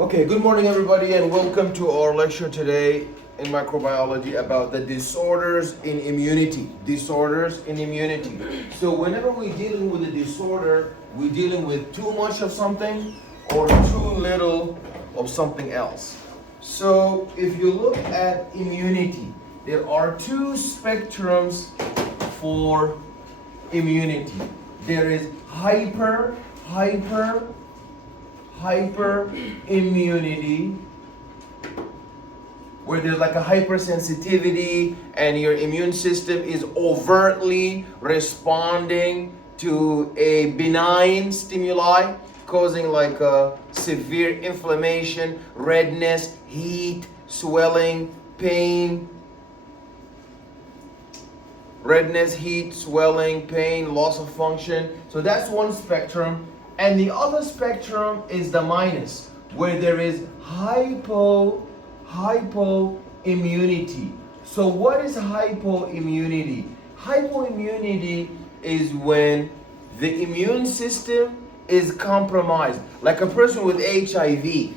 Okay, good morning everybody and welcome to our lecture today in microbiology about the disorders in immunity. Disorders in immunity. So whenever we're dealing with a disorder, we're dealing with too much of something or too little of something else. So if you look at immunity, there are two spectrums for immunity. There is hyper immunity, where there's like a hypersensitivity and your immune system is overtly responding to a benign stimuli, causing like a severe inflammation, redness, heat, swelling, pain, loss of function. So that's one spectrum. And the other spectrum is the minus, where there is hypoimmunity. So what is hypoimmunity? Hypoimmunity is when the immune system is compromised. Like a person with HIV.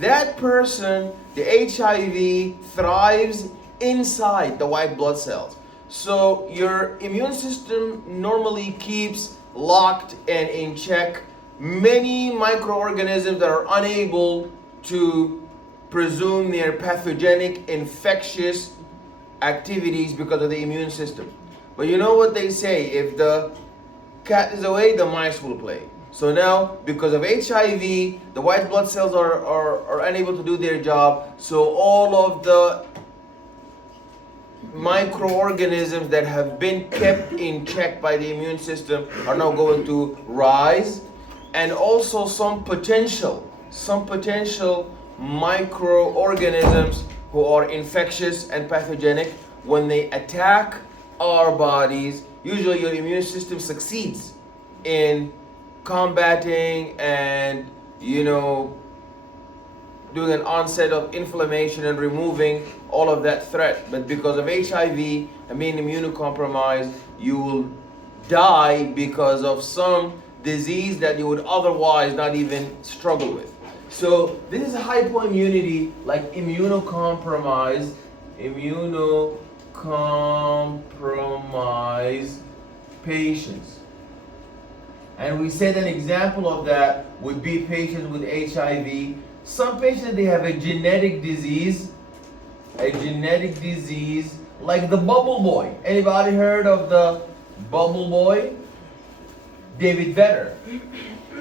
That person, the HIV thrives inside the white blood cells. So your immune system normally keeps locked and in check many microorganisms that are unable to presume their pathogenic infectious activities because of the immune system. But you know what they say, if the cat is away, the mice will play. So now, because of HIV, the white blood cells are unable to do their job, so all of the microorganisms that have been kept in check by the immune system are now going to rise, and also some potential microorganisms who are infectious and pathogenic, when they attack our bodies, usually your immune system succeeds in combating and doing an onset of inflammation and removing all of that threat. But because of HIV and being immunocompromised, you will die because of some disease that you would otherwise not even struggle with. So this is hypoimmunity, like immunocompromised patients. And we said an example of that would be patients with HIV. Some patients, they have a genetic disease like the bubble boy. Anybody heard of the bubble boy? David Vedder.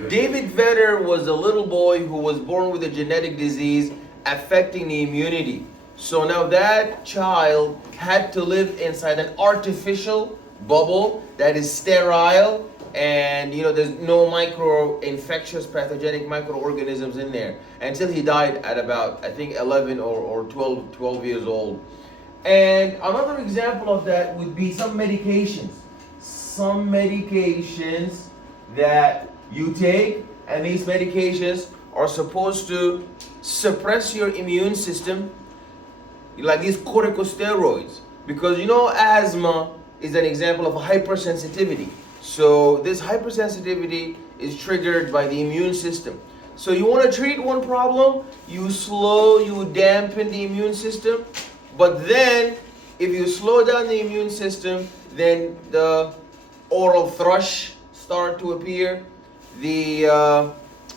David Vedder was a little boy who was born with a genetic disease affecting the immunity. So now that child had to live inside an artificial bubble that is sterile, and there's no infectious pathogenic microorganisms in there, until he died at about, I think, 11 or 12 years old. And another example of that would be some medications that you take, and these medications are supposed to suppress your immune system, like these corticosteroids, because asthma is an example of hypersensitivity. So this hypersensitivity is triggered by the immune system. So you want to treat one problem, you dampen the immune system, but then if you slow down the immune system, then the oral thrush start to appear, the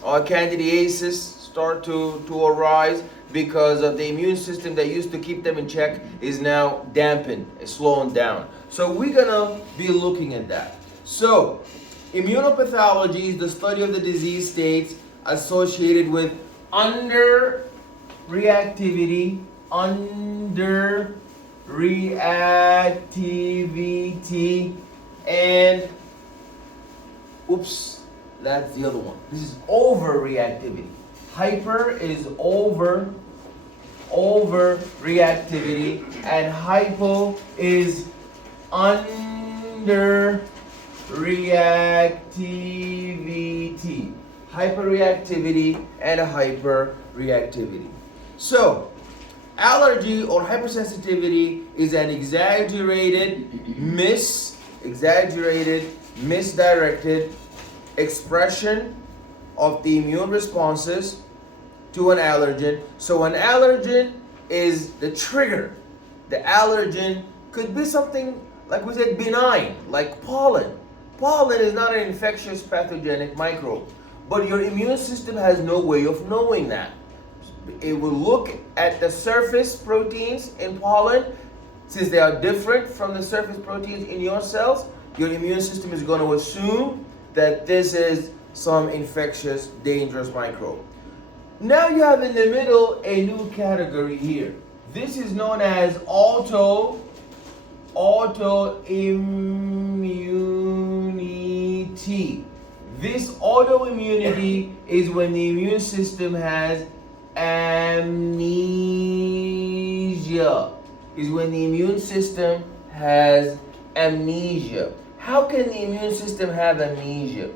candidiasis start to arise, because of the immune system that used to keep them in check is now dampened, slowing down. So we're gonna be looking at that. So immunopathology is the study of the disease states associated with underreactivity, and that's the other one. This is overreactivity. Hyper is overreactivity, and hypo is underreactivity. Hyperreactivity and hyperreactivity. So, allergy or hypersensitivity is an misdirected expression of the immune responses to an allergen. So an allergen is the trigger. The allergen could be something, like we said, benign, like pollen. Pollen is not an infectious pathogenic microbe, but your immune system has no way of knowing that. It will look at the surface proteins in pollen. Since they are different from the surface proteins in your cells, your immune system is going to assume that this is some infectious, dangerous microbe. Now you have in the middle a new category here. This is known as autoimmunity. This autoimmunity is when the immune system has amnesia. Is when the immune system has amnesia. How can the immune system have amnesia?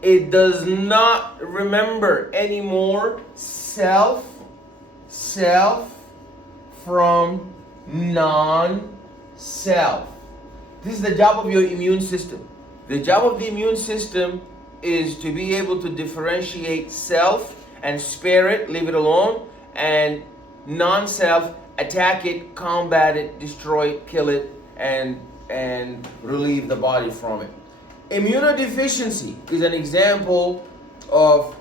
It does not remember anymore self from non-self. This is the job of your immune system. The job of the immune system is to be able to differentiate self and spare it, leave it alone, and non-self, attack it, combat it, destroy it, kill it, and relieve the body from it. Immunodeficiency is an example of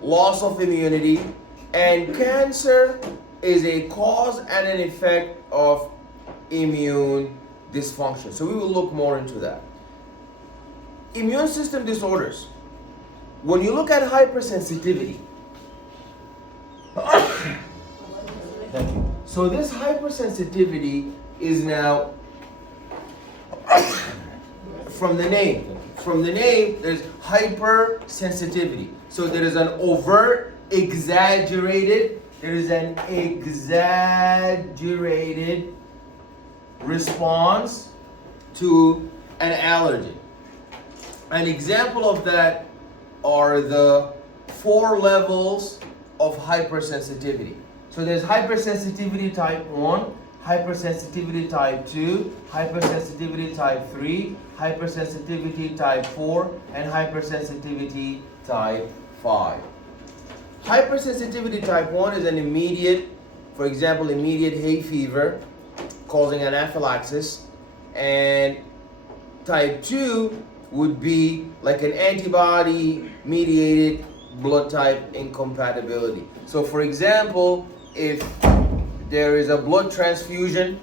loss of immunity, and cancer is a cause and an effect of immune dysfunction. So we will look more into that. Immune system disorders. When you look at hypersensitivity, thank you. So this hypersensitivity is now from the name. From the name, there's hypersensitivity. So there is an overt, exaggerated, response to an allergen. An example of that are the 4 levels of hypersensitivity. So there's hypersensitivity type 1, hypersensitivity type 2, hypersensitivity type 3, hypersensitivity type 4, and hypersensitivity type 5. Hypersensitivity type 1 is an immediate, for example, immediate hay fever causing anaphylaxis, and type 2 would be like an antibody mediated blood type incompatibility. So for example, if there is a blood transfusion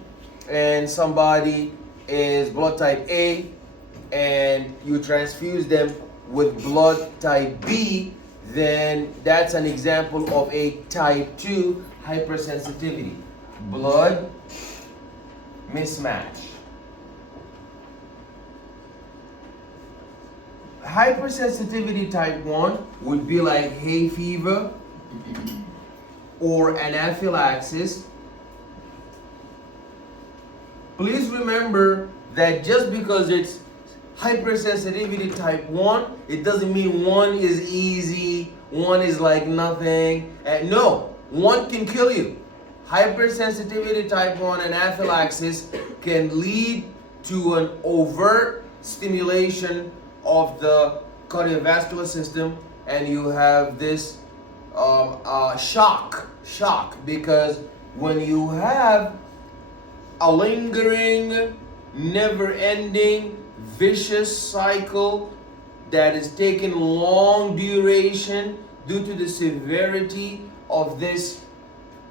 and somebody is blood type A and you transfuse them with blood type B, then that's an example of a type 2 hypersensitivity. Blood mismatch. Hypersensitivity type 1 would be like hay fever or anaphylaxis. Please remember that just because it's hypersensitivity type 1, it doesn't mean one is easy, one is like nothing. No, one can kill you. Hypersensitivity type 1 anaphylaxis can lead to an overt stimulation of the cardiovascular system, and you have this shock, because when you have a lingering, never-ending, vicious cycle that is taking long duration due to the severity of this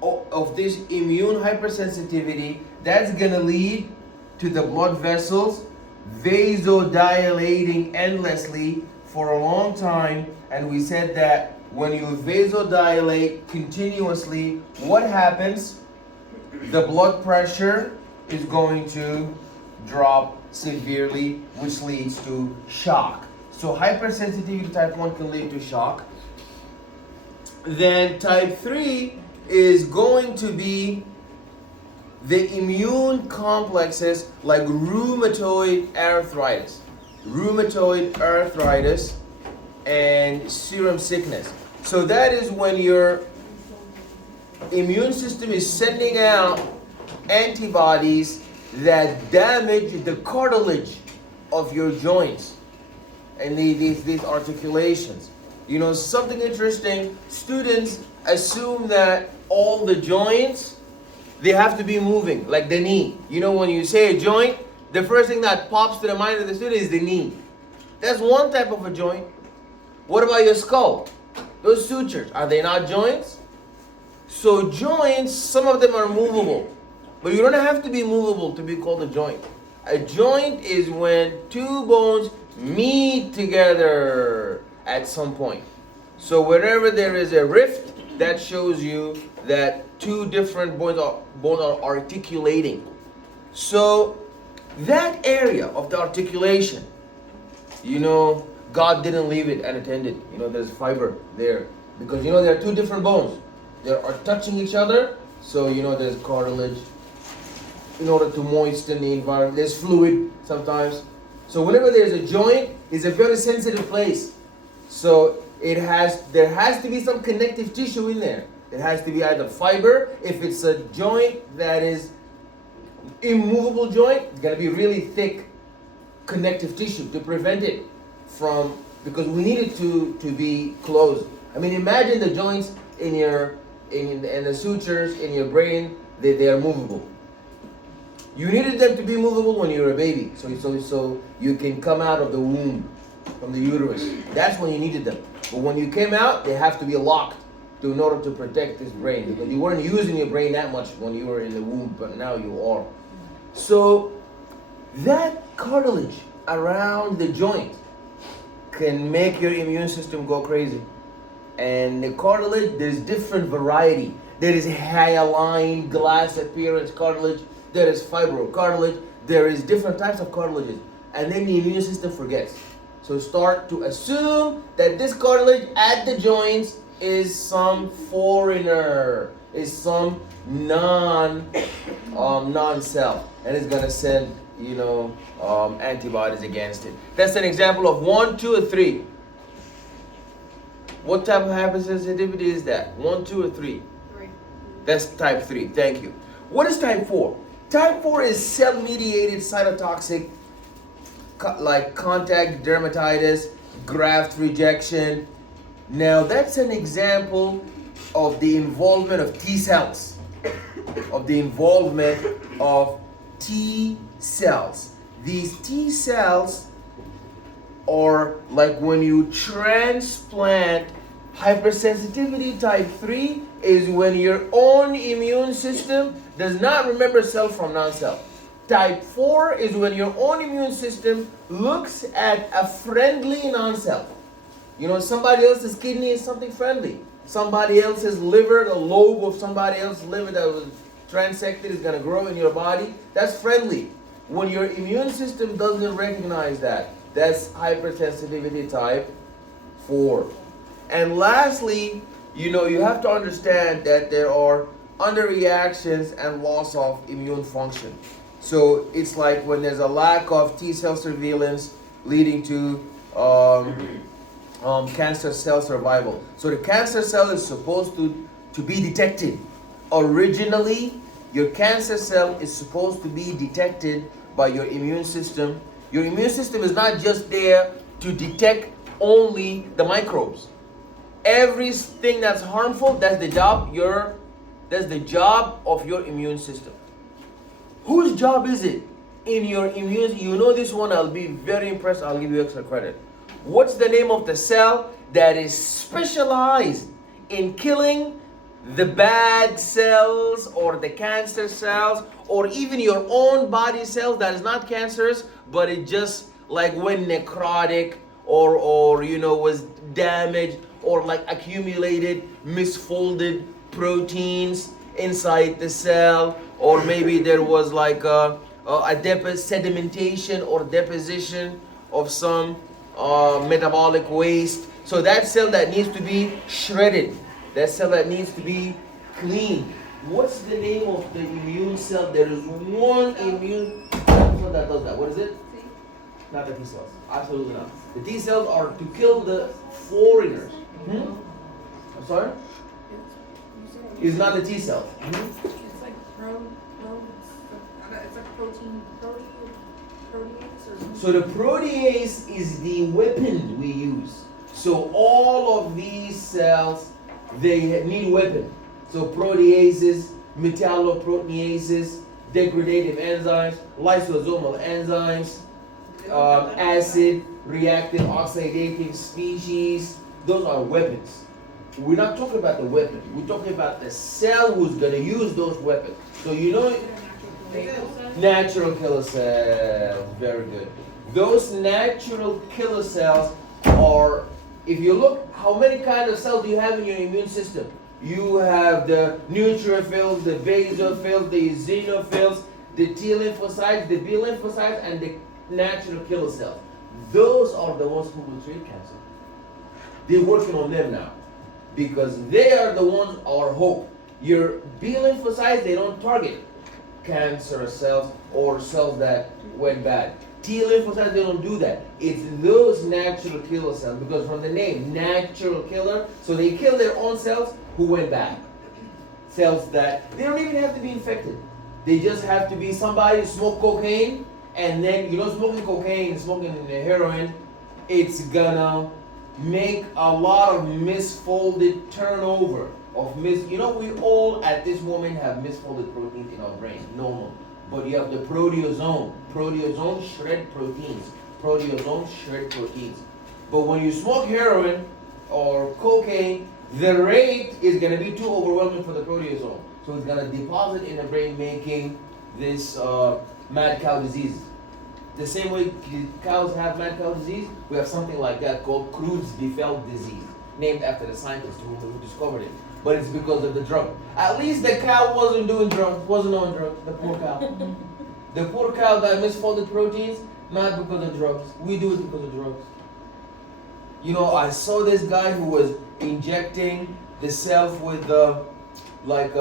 immune hypersensitivity, that's going to lead to the blood vessels vasodilating endlessly for a long time. And we said that when you vasodilate continuously, what happens? The blood pressure is going to drop severely, which leads to shock. So hypersensitivity type 1 can lead to shock. Then type 3 is going to be the immune complexes like rheumatoid arthritis and serum sickness. So that is when your immune system is sending out antibodies that damage the cartilage of your joints and these articulations. You know, something interesting, students assume that all the joints, they have to be moving, like the knee. You know, when you say a joint, the first thing that pops to the mind of the student is the knee. That's one type of a joint. What about your skull? Those sutures, are they not joints? So joints, some of them are movable, but you don't have to be movable to be called a joint. A joint is when two bones meet together at some point. So wherever there is a rift, that shows you that two different bones are articulating. So that area of the articulation, you know, God didn't leave it unattended. You know, there's fiber there. Because, you know, there are two different bones. They are touching each other. So, you know, there's cartilage. In order to moisten the environment, there's fluid sometimes. So whenever there's a joint, it's a very sensitive place. So there has to be some connective tissue in there. It has to be either fiber. If it's a joint that is immovable joint, it's gonna be really thick connective tissue to prevent it from, because we need it to be closed. I mean, imagine the joints in the sutures in your brain, they are movable. You needed them to be movable when you were a baby, so you can come out of the womb, from the uterus. That's when you needed them. But when you came out, they have to be locked in order to protect this brain, because you weren't using your brain that much when you were in the womb, but now you are. So that cartilage around the joint can make your immune system go crazy. And the cartilage, there's different variety. There is hyaline, glass appearance cartilage. There is fibrocartilage. There is different types of cartilages. And then the immune system forgets. So start to assume that this cartilage at the joints is some foreigner, is some non-self, and it's gonna send, you know, antibodies against it. That's an example of 1, 2, or 3. What type of hypersensitivity is that? 1, 2, or 3? 3. That's type 3. Thank you. What is type 4? Type 4 is cell-mediated cytotoxic, like contact dermatitis, graft rejection. Now that's an example of the involvement of T cells, These T cells are like when you transplant. Hypersensitivity type 3 is when your own immune system does not remember self from non-self. Type 4 is when your own immune system looks at a friendly non-self. You know, somebody else's kidney is something friendly. Somebody else's liver, the lobe of somebody else's liver that was transected is going to grow in your body. That's friendly. When your immune system doesn't recognize that, that's hypersensitivity type 4. And lastly, you know, you have to understand that there are underreactions and loss of immune function. So it's like when there's a lack of T cell surveillance leading to cancer cell survival. So the cancer cell is supposed to be detected. Originally, your cancer cell is supposed to be detected by your immune system. Your immune system is not just there to detect only the microbes. Everything that's harmful, that's the job of your immune system. Whose job is it in your immune? You know this one, I'll be very impressed. I'll give you extra credit. What's the name of the cell that is specialized in killing the bad cells or the cancer cells or even your own body cells that is not cancerous, but it just like went necrotic or you know was damaged or like accumulated misfolded proteins inside the cell, or maybe there was like a sedimentation or deposition of some metabolic waste. So that cell that needs to be shredded, that cell that needs to be cleaned. What's the name of the immune cell? There is one immune cell that does that. What is it? Not the T cells. Absolutely not. The T cells are to kill the foreigners. I'm sorry? It's not the T cells. It's like it's like protease or something. So the protease is the weapon we use. So all of these cells, they need weapon. So proteases, metalloproteinases, degradative enzymes, lysosomal enzymes, acid, reactive, oxidative species, those are weapons. We're not talking about the weapon. We're talking about the cell who's going to use those weapons. So you know, natural killer cells. Very good. Those natural killer cells are, if you look, how many kinds of cells do you have in your immune system? You have the neutrophils, the basophils, the eosinophils, the T lymphocytes, the B lymphocytes, and the natural killer cells. Those are the ones who will treat cancer. They're working on them now because they are the ones, our hope. Your B lymphocytes, they don't target cancer cells or cells that went bad. T lymphocytes, they don't do that. It's those natural killer cells, because from the name, natural killer, so they kill their own cells who went bad. Cells that, they don't even have to be infected. They just have to be somebody who smoked cocaine, and then, you know, smoking cocaine, smoking heroin, it's gonna make a lot of misfolded turnover of you know, we all at this moment have misfolded proteins in our brain, normal. But you have the proteasome. Proteasome shred proteins. Proteasome shred proteins. But when you smoke heroin or cocaine, the rate is going to be too overwhelming for the proteasome. So it's going to deposit in the brain, making this mad cow disease. The same way cows have mad cow disease, we have something like that called Creutzfeldt disease, named after the scientist who discovered it. But it's because of the drug. At least the cow wasn't doing drugs, wasn't on drugs, the poor cow. The poor cow got misfolded proteins, not because of drugs. We do it because of drugs. You know, I saw this guy who was injecting the self with like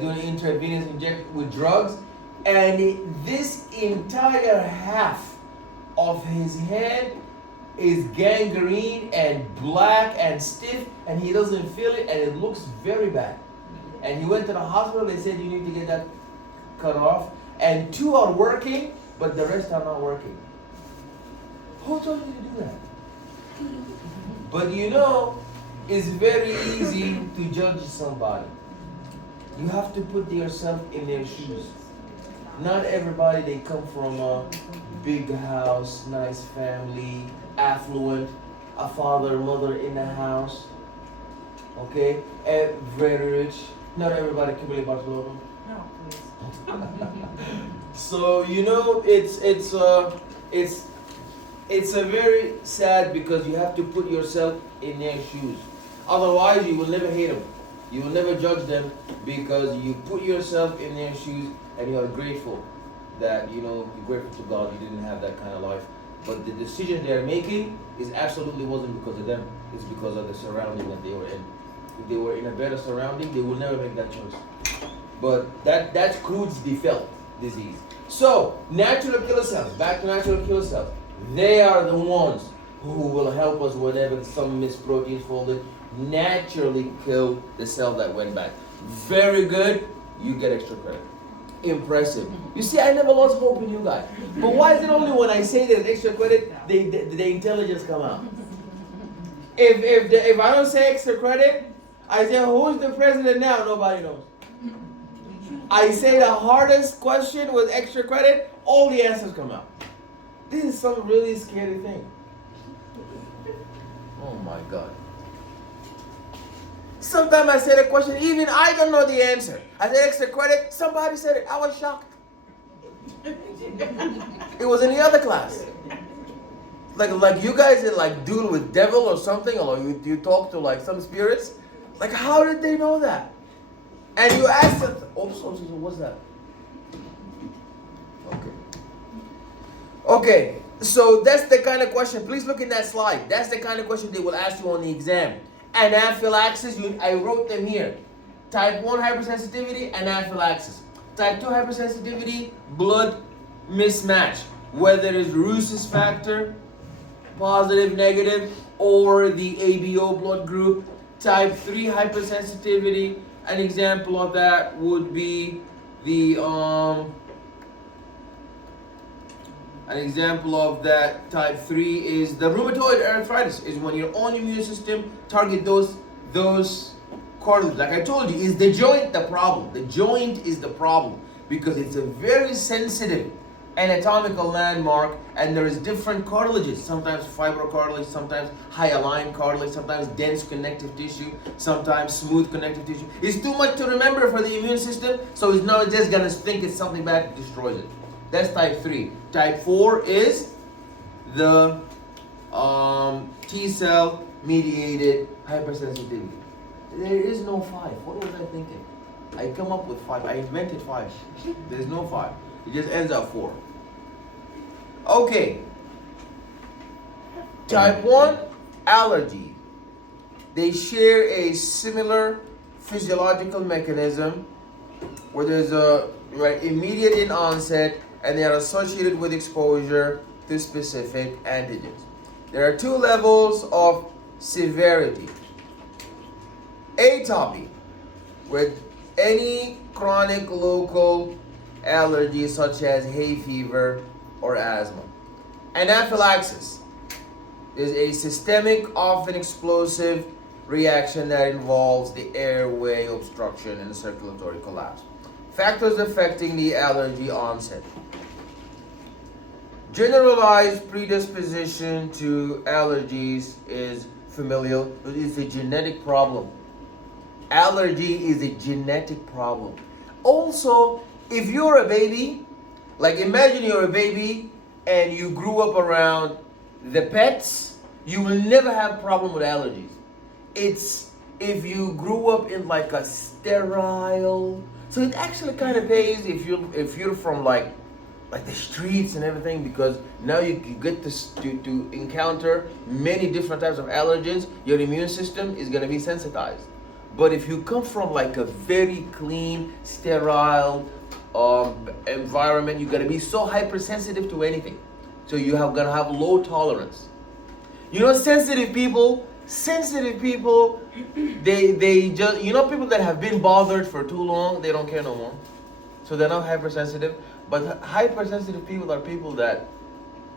doing intravenous injection with drugs, and this entire half of his head is gangrene and black and stiff, and he doesn't feel it, and it looks very bad. And he went to the hospital. They said you need to get that cut off, and 2 are working, but the rest are not working. Who told you to do that? But you know, it's very easy to judge somebody. You have to put yourself in their shoes. Not everybody, they come from a big house, nice family, affluent, a father, mother in the house, okay, and very rich. Not everybody can be Barcelona. No, please. So you know, it's a very sad, because you have to put yourself in their shoes. Otherwise, you will never hate them. You will never judge them, because you put yourself in their shoes and you are grateful that, you know, you're grateful to God you didn't have that kind of life. But the decision they're making is absolutely wasn't because of them. It's because of the surrounding that they were in. If they were in a better surrounding, they would never make that choice. But that's Creutzfeldt disease. So, natural killer cells, back to natural killer cells. They are the ones who will help us whenever some misproteins folded, naturally kill the cell that went bad. Very good, you get extra credit. Impressive. You see, I never lost hope in you guys. But why is it only when I say there's extra credit, the intelligence come out? If I don't say extra credit, I say, who's the president now? Nobody knows. I say the hardest question with extra credit, all the answers come out. This is some really scary thing. Oh my God. Sometimes I say the question, even I don't know the answer. I said extra credit, somebody said it. I was shocked. It was in the other class. Like you guys are like dealing with devil or something, or you talk to like some spirits. Like, how did they know that? And you ask them, what's that? Okay, so that's the kind of question. Please look in that slide. That's the kind of question they will ask you on the exam. Anaphylaxis, I wrote them here. Type 1 hypersensitivity, anaphylaxis. Type 2 hypersensitivity, blood mismatch. Whether it's rhesus factor, positive, negative, or the ABO blood group. Type 3 hypersensitivity, an example of that would be the An example of that type 3 is the rheumatoid arthritis, is when your own immune system target those cartilage. Like I told you, is the joint the problem? The joint is the problem because it's a very sensitive anatomical landmark, and there is different cartilages, sometimes fibrocartilage, sometimes hyaline cartilage, sometimes dense connective tissue, sometimes smooth connective tissue. It's too much to remember for the immune system, so it's not just gonna think it's something bad, it destroys it. That's type 3. Type 4 is the T cell mediated hypersensitivity. There is no 5. What was I thinking? I come up with 5. I invented 5. There's no 5. It just ends up 4. Okay. Type 1, allergy. They share a similar physiological mechanism where there's a immediate in onset and they are associated with exposure to specific antigens. There are 2 levels of severity. Atopy, with any chronic local allergy such as hay fever or asthma. Anaphylaxis is a systemic, often explosive reaction that involves the airway obstruction and circulatory collapse. Factors affecting the allergy onset. Generalized predisposition to allergies is familial. It is a genetic problem. Allergy is a genetic problem. Also, if you're a baby, like imagine you're a baby and you grew up around the pets, you will never have problem with allergies. It's if you grew up in like a sterile, so it actually kind of pays if you're from like the streets and everything, because now you get to encounter many different types of allergens. Your immune system is going to be sensitized. But if you come from like a very clean, sterile environment, you're going to be so hypersensitive to anything. So you have going to have low tolerance. You know, sensitive people, they just, you know, people that have been bothered for too long, they don't care no more. So they're not hypersensitive. But hypersensitive people are people that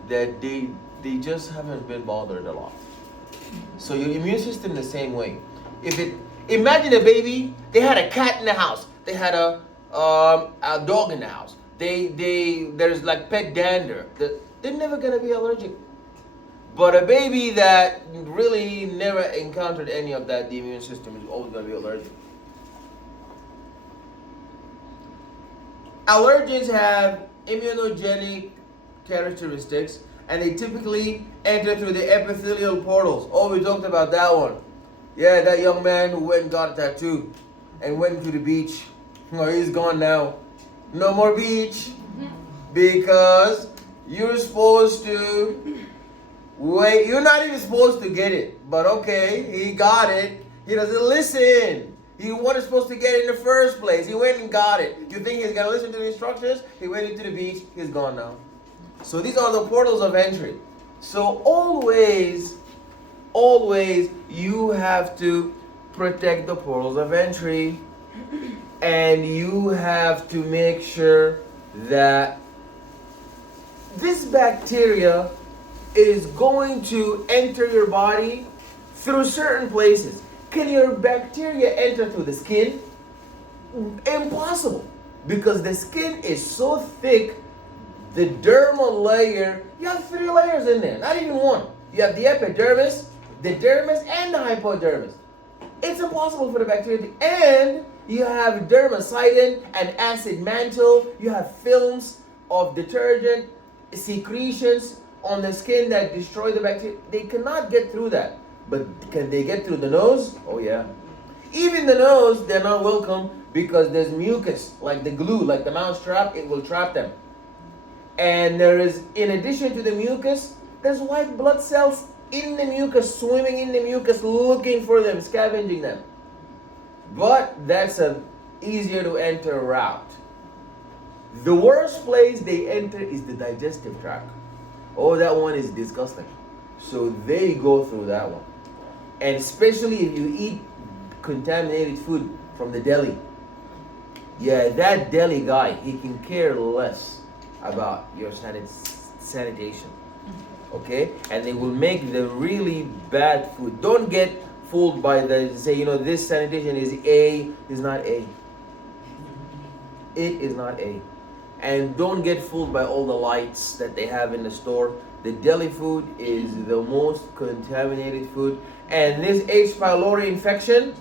they just haven't been bothered a lot. So your immune system the same way. Imagine a baby, they had a cat in the house, they had a dog in the house, there's like pet dander. They're never gonna be allergic. But a baby that really never encountered any of that, the immune system is always gonna be allergic. Allergens have immunogenic characteristics, and they typically enter through the epithelial portals. Oh, we talked about that one. Yeah, that young man who went and got a tattoo and went to the beach. Oh, he's gone now. No more beach, because you're supposed to wait. You're not even supposed to get it, but okay, he got it. He doesn't listen. He wasn't supposed to get it in the first place. He went and got it. You think he's going to listen to the instructions? He went into the beach. He's gone now. So these are the portals of entry. So always you have to protect the portals of entry. And you have to make sure that this bacteria is going to enter your body through certain places. Can your bacteria enter through the skin? Impossible, because the skin is so thick. The dermal layer, you have 3 layers in there, not even one. You have the epidermis, the dermis, and the hypodermis. It's impossible for the bacteria to, and you have dermacidin and acid mantle. You have films of detergent secretions on the skin that destroy the bacteria. They cannot get through that. But can they get through the nose? Oh yeah. Even the nose, they're not welcome, because there's mucus, like the glue, like the mouse trap, it will trap them. And there is, in addition to the mucus, there's white blood cells in the mucus, swimming in the mucus, looking for them, scavenging them. But that's an easier to enter route. The worst place they enter is the digestive tract. Oh, that one is disgusting. So they go through that one. And especially if you eat contaminated food from the deli. Yeah, that deli guy, he can care less about your sanitation. Okay? And they will make the really bad food. Don't get fooled by the say, you know, this sanitation is A. Is not A. It is not A. And don't get fooled by all the lights that they have in the store. The deli food is the most contaminated food. And this H. pylori infection,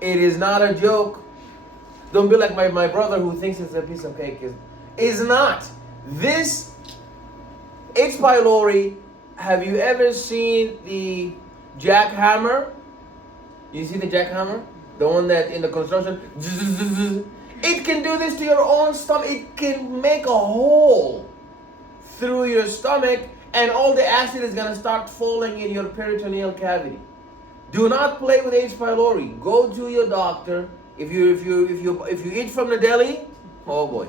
it is not a joke. Don't be like my brother who thinks it's a piece of cake. It's not. This H. pylori, have you ever seen the jackhammer? You see the jackhammer? The one that in the construction? It can do this to your own stomach. It can make a hole through your stomach, and all the acid is going to start falling in your peritoneal cavity. Do not play with H. pylori. Go to your doctor. If you eat from the deli, oh boy.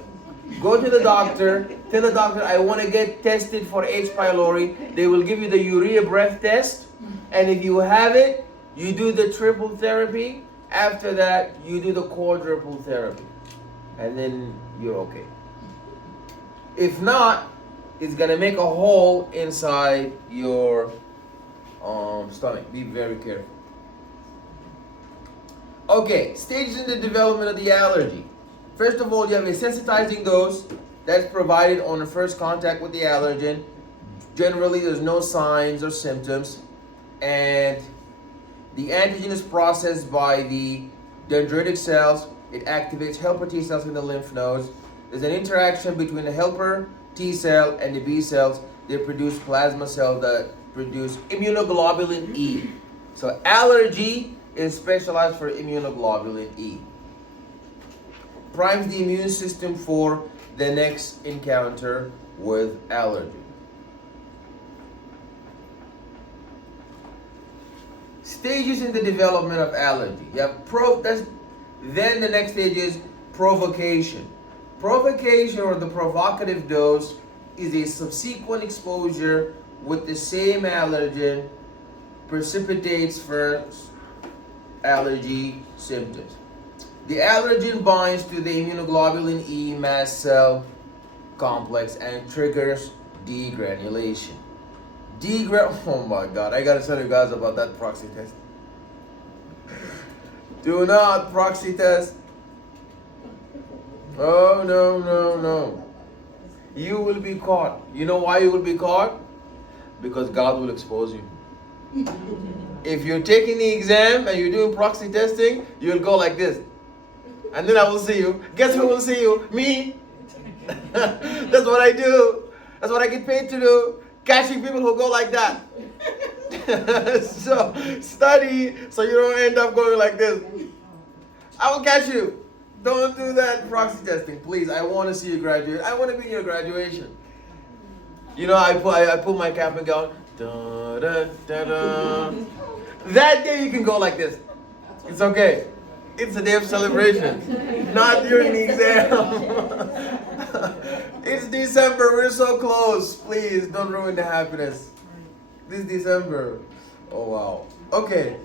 Go to the doctor. Tell the doctor, I want to get tested for H. pylori. They will give you the urea breath test, and if you have it, you do the triple therapy. After that, you do the quadruple therapy, and then you're okay. If not, it's gonna make a hole inside your stomach. Be very careful. Okay, stages in the development of the allergy. First of all, you have a sensitizing dose that's provided on the first contact with the allergen. Generally, there's no signs or symptoms, and the antigen is processed by the dendritic cells. It activates helper T cells in the lymph nodes. There's an interaction between the helper T cell and the B cells. They produce plasma cells that produce immunoglobulin E. So allergy is specialized for immunoglobulin E. Primes the immune system for the next encounter with allergy. Stages in the development of allergy. You have then the next stage is provocation. Provocation, or the provocative dose, is a subsequent exposure with the same allergen precipitates first allergy symptoms. The allergen binds to the immunoglobulin E mast cell complex and triggers degranulation. Oh my God, I gotta tell you guys about that proxy test. Do not proxy test. Oh, no. You will be caught. You know why you will be caught? Because God will expose you. If you're taking the exam and you're doing proxy testing, you'll go like this. And then I will see you. Guess who will see you? Me. That's what I do. That's what I get paid to do. Catching people who go like that. So study so you don't end up going like this. I will catch you. Don't do that proxy testing, please. I want to see you graduate. I want to be in your graduation. You know, I put my cap and gown. Da, da, da, da. That day you can go like this. It's okay. It's a day of celebration, not during the exam. It's December. We're so close. Please don't ruin the happiness. This December. Oh wow. Okay.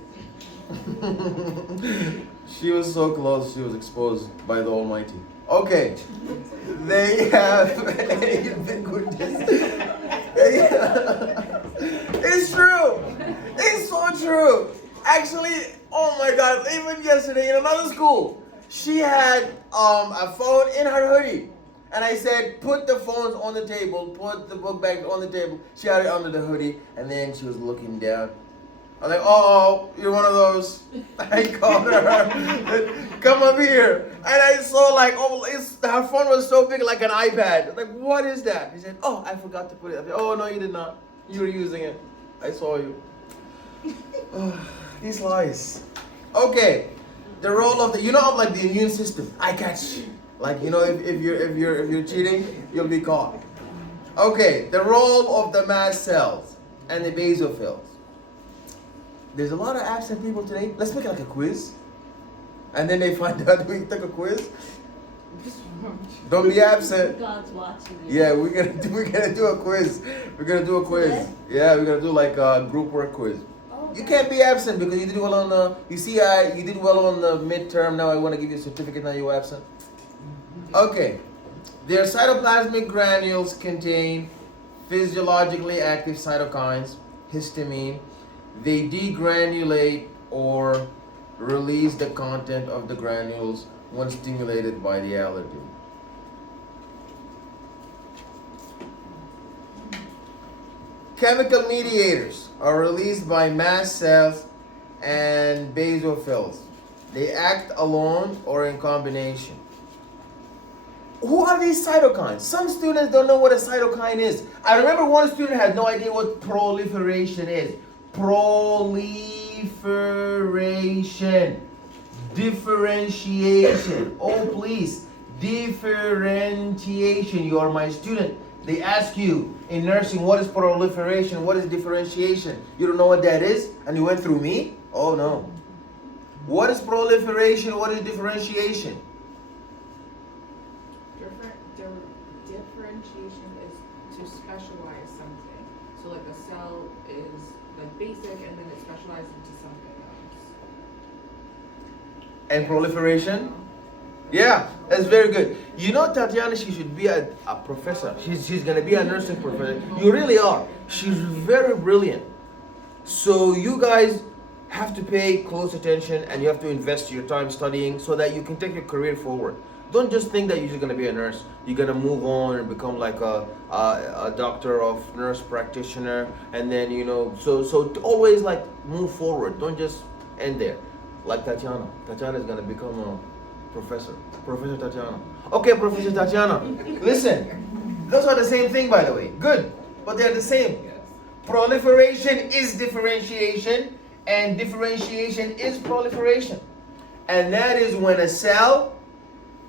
She was so close. She was exposed by the Almighty. Okay. They have the goodness. It's true. It's so true. Actually, oh my God, even yesterday in another school, she had a phone in her hoodie. And I said, put the phones on the table, put the book bags on the table. She had it under the hoodie, and then she was looking down. I was like, oh, you're one of those. I called her, come up here. And I saw like, oh, her phone was so big like an iPad. I was like, what is that? She said, oh, I forgot to put it up there. Oh, no, you did not. You were using it. I saw you. These lies. Okay, the role of the, like the immune system. I catch you. Like, if you're cheating, you'll be caught. Okay, the role of the mast cells and the basophils. There's a lot of absent people today. Let's make it like a quiz. And then they find out we took a quiz. Don't be absent. God's watching you. Yeah, we're gonna do a quiz. We're gonna do a quiz. Yeah, we're gonna do like a group work quiz. You can't be absent because you did well on the. You did well on the midterm. Now I want to give you a certificate. Now you're absent. Okay, their cytoplasmic granules contain physiologically active cytokines, histamine. They degranulate or release the content of the granules when stimulated by the allergen. Chemical mediators are released by mast cells and basophils. They act alone or in combination. Who are these cytokines? Some students don't know what a cytokine is. I remember one student had no idea what proliferation is. Proliferation. Differentiation. Oh, please. Differentiation. You are my student. They ask you in nursing, what is proliferation? What is differentiation? You don't know what that is? And you went through me? Oh, no. What is proliferation? What is differentiation? Differentiation is to specialize something. So like a cell is like basic and then it specializes into something else. And proliferation? Yeah, that's very good. You know, Tatiana, she should be a professor. She's going to be a nursing professor. You really are. She's very brilliant. So you guys have to pay close attention and you have to invest your time studying so that you can take your career forward. Don't just think that you're just going to be a nurse. You're going to move on and become like a doctor of nurse practitioner. And then, you know, so always like move forward. Don't just end there. Like Tatiana. Tatiana is going to become a professor. Professor Tatiana. Okay, Professor Tatiana. Listen, those are the same thing, by the way. Good, but they're the same. Yes. Proliferation is differentiation, and differentiation is proliferation. And that is when a cell,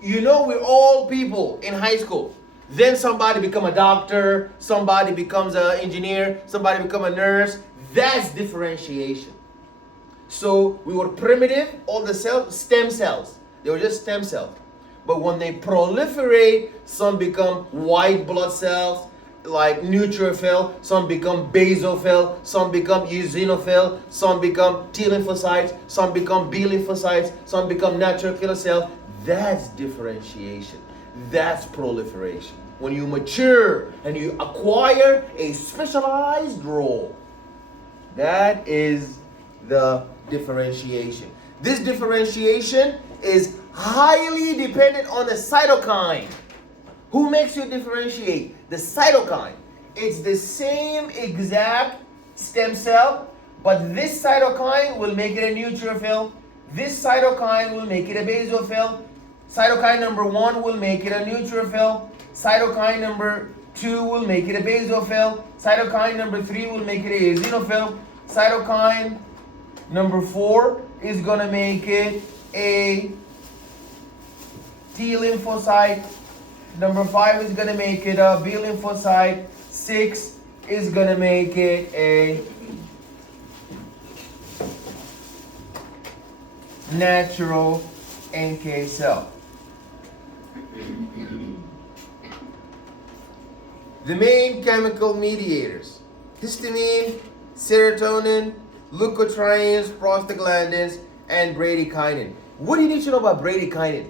you know, we're all people in high school. Then somebody become a doctor, somebody becomes an engineer, somebody become a nurse. That's differentiation. So we were primitive, all the cells, stem cells. They were just stem cells. But when they proliferate, some become white blood cells, like neutrophil, some become basophil, some become eosinophil, some become T lymphocytes, some become B lymphocytes, some become natural killer cells. That's differentiation. That's proliferation. When you mature and you acquire a specialized role, that is the differentiation. This differentiation is highly dependent on the cytokine. Who makes you differentiate? The cytokine. It's the same exact stem cell, but this cytokine will make it a neutrophil. This cytokine will make it a basophil. Cytokine number 1 will make it a neutrophil. Cytokine number 2 will make it a basophil. Cytokine number 3 will make it a eosinophil. Cytokine number 4 is going to make it a T lymphocyte. Number 5 is going to make it a B lymphocyte. 6 is going to make it a natural NK cell. The main chemical mediators: histamine, serotonin, leukotrienes, prostaglandins, and bradykinin. What do you need to know about bradykinin?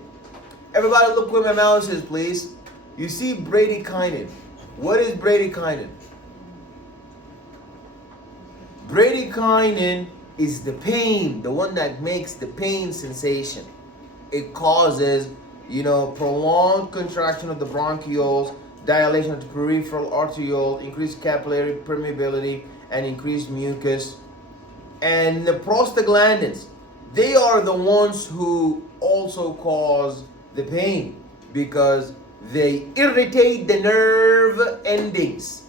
Everybody look where my mouse is, please. You see bradykinin. What is bradykinin? Bradykinin is the pain, the one that makes the pain sensation. It causes, prolonged contraction of the bronchioles, dilation of the peripheral arteriole, increased capillary permeability, and increased mucus. And the prostaglandins, they are the ones who also cause the pain because they irritate the nerve endings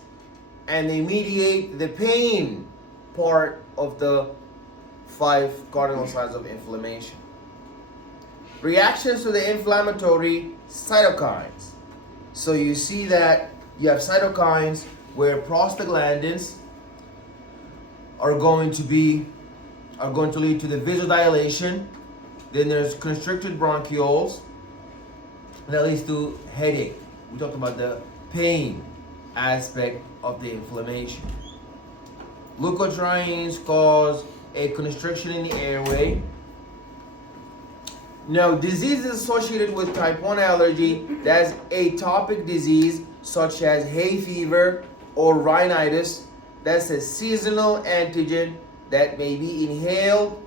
and they mediate the pain part of the 5 cardinal signs of inflammation. Reactions to the inflammatory cytokines. So you see that you have cytokines where prostaglandins are going to lead to the vasodilation. Then there's constricted bronchioles. That leads to headache. We talked about the pain aspect of the inflammation. Leukotrienes cause a constriction in the airway. Now, diseases associated with type 1 allergy, that's atopic disease such as hay fever, or rhinitis. That's a seasonal antigen that may be inhaled,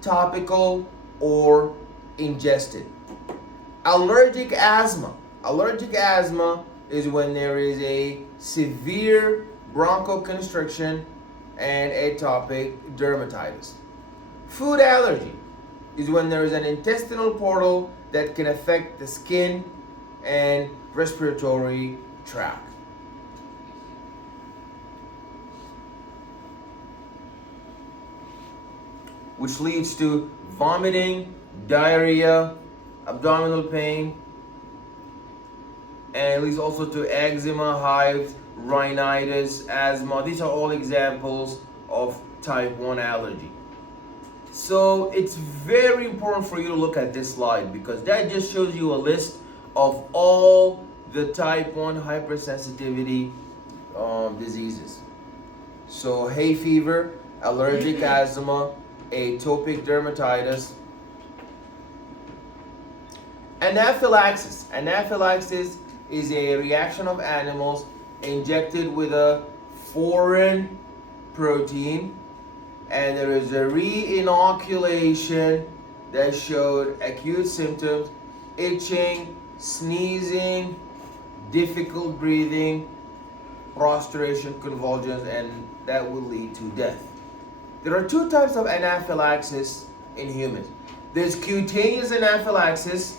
topical, or ingested. Allergic asthma. Allergic asthma is when there is a severe bronchoconstriction and atopic dermatitis. Food allergy is when there is an intestinal portal that can affect the skin and respiratory tract. Which leads to vomiting, diarrhea, abdominal pain, and leads also to eczema, hives, rhinitis, asthma. These are all examples of type 1 allergy. So it's very important for you to look at this slide because that just shows you a list of all the type 1 hypersensitivity diseases. So hay fever, allergic asthma, atopic dermatitis, anaphylaxis. Anaphylaxis is a reaction of animals injected with a foreign protein, and there is a re-inoculation that showed acute symptoms: itching, sneezing, difficult breathing, prostration, convulsions, and that will lead to death. There are two types of anaphylaxis in humans. There's cutaneous anaphylaxis,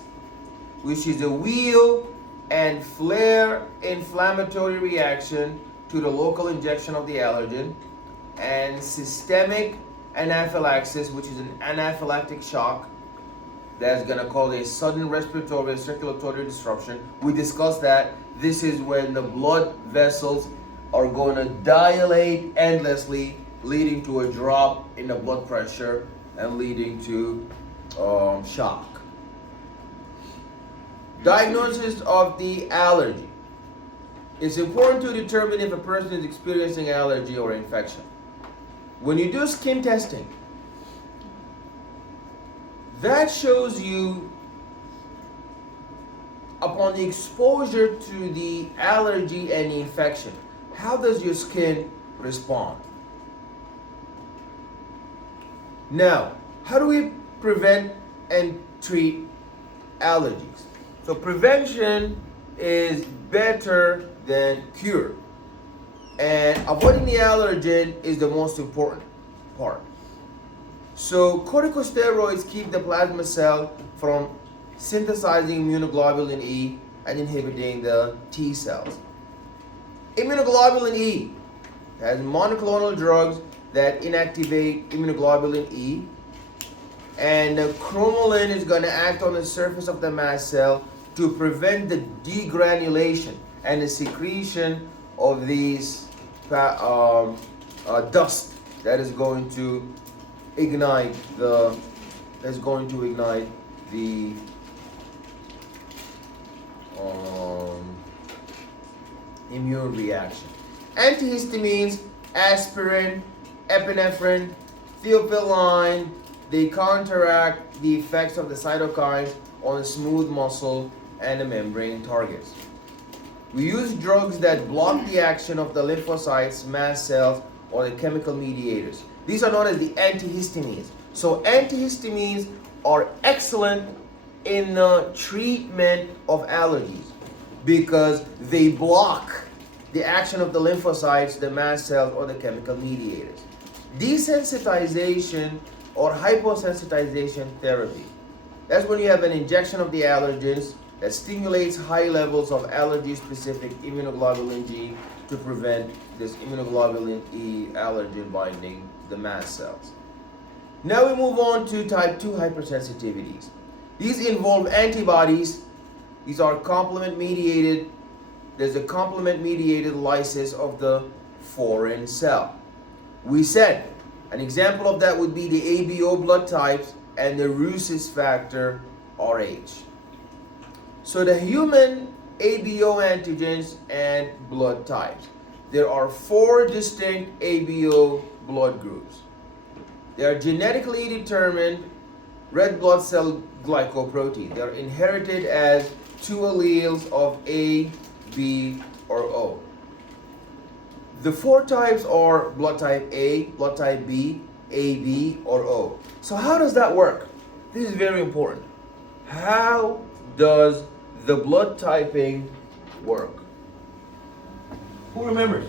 which is a wheal and flare inflammatory reaction to the local injection of the allergen, and systemic anaphylaxis, which is an anaphylactic shock that's going to cause a sudden respiratory or circulatory disruption. We discussed that. This is when the blood vessels are going to dilate endlessly, leading to a drop in the blood pressure and leading to shock. Diagnosis of the allergy. It's important to determine if a person is experiencing allergy or infection. When you do skin testing, that shows you upon the exposure to the allergy and the infection, how does your skin respond? Now, how do we prevent and treat allergies? So prevention is better than cure. And avoiding the allergen is the most important part. So corticosteroids keep the plasma cell from synthesizing immunoglobulin E and inhibiting the T cells. Immunoglobulin E has monoclonal drugs that inactivate immunoglobulin E, and the chromalin is going to act on the surface of the mast cell to prevent the degranulation and the secretion of these dust that is going to ignite the immune reaction. Antihistamines, aspirin, epinephrine, theophylline, they counteract the effects of the cytokines on the smooth muscle and the membrane targets. We use drugs that block the action of the lymphocytes, mast cells, or the chemical mediators. These are known as the antihistamines. So antihistamines are excellent in the treatment of allergies because they block the action of the lymphocytes, the mast cells, or the chemical mediators. Desensitization or hyposensitization therapy. That's when you have an injection of the allergens that stimulates high levels of allergy-specific immunoglobulin G to prevent this immunoglobulin E allergen binding the mast cells. Now we move on to type 2 hypersensitivities. These involve antibodies. These are complement mediated. There's a complement mediated lysis of the foreign cell. We said an example of that would be the ABO blood types and the rhesus factor RH. So the human ABO antigens and blood types. There are 4 distinct ABO blood groups. They are genetically determined red blood cell glycoprotein. They are inherited as 2 alleles of A, B, or O. The four types are blood type A, blood type B, AB, or O. So how does that work? This is very important. How does the blood typing work? Who remembers?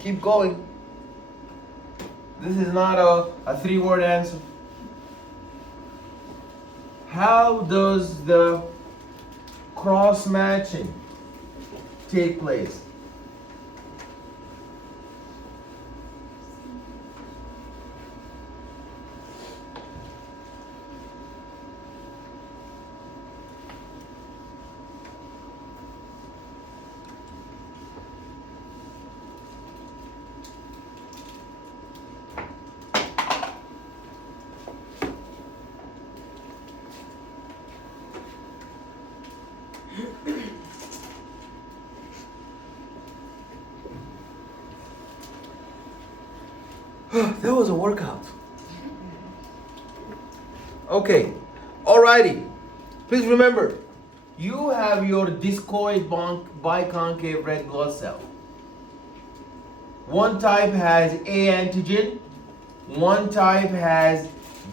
Keep going. This is not a three-word answer. How does the cross-matching take place? That was a workout. Okay, alrighty. Please remember, you have your discoid biconcave red blood cell. One type has A antigen, one type has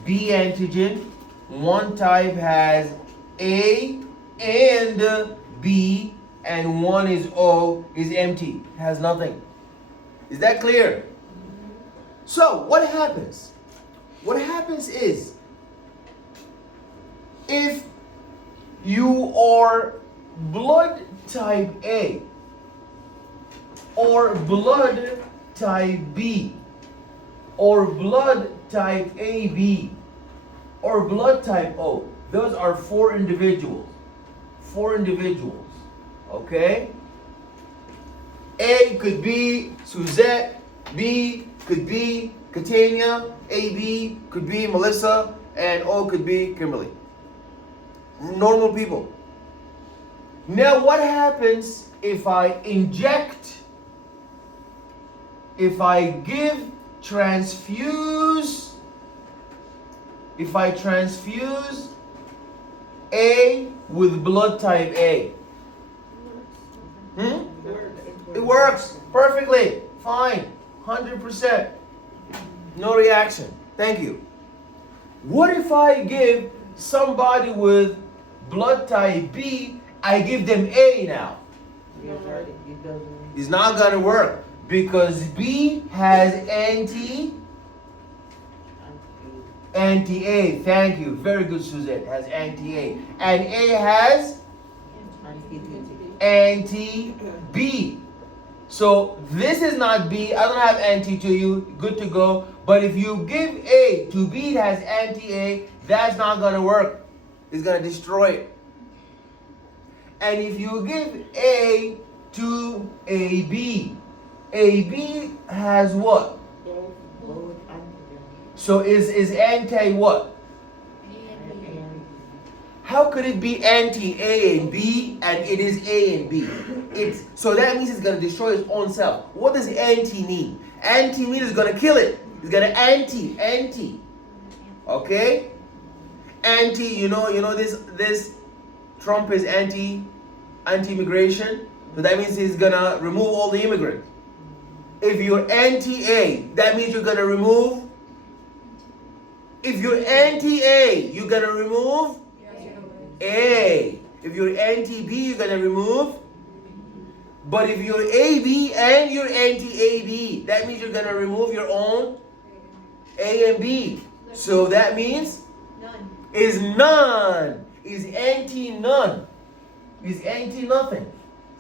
B antigen, one type has A and B, and one is O, is empty, has nothing. Is that clear? So what happens? What happens is, if you are blood type A or blood type B or blood type AB or blood type O, those are four individuals. Four individuals. Okay? A could be Suzette, B could be Catania, AB could be Melissa, and O could be Kimberly. Normal people. Now what happens if I inject, if I transfuse A with blood type A? It works perfectly, fine, 100%. No reaction. Thank you. What if I give somebody with blood type B, I give them A now? It's not going to work because B has anti-A. Thank you. Very good, Suzette. Has anti-A. And A has anti-B. So this is not B. I don't have anti to you. Good to go. But if you give A to B, it has anti-A. That's not going to work. It's going to destroy it. And if you give A to AB, AB has what? So is anti what? How could it be anti-A and B and it is A and B? So that means it's going to destroy its own cell. What does anti mean? Anti means it's going to kill it. It's going to anti. Okay? Anti, you know this Trump is anti-immigration. So that means he's going to remove all the immigrants. If you're anti-A, that means you're going to remove. If you're anti-A, you're going to remove A. If you're anti-B, you're going to remove. But if you're AB and you're anti-AB, that means you're going to remove your own A and B. So that means none. Is none. Is anti-none. Is anti-nothing.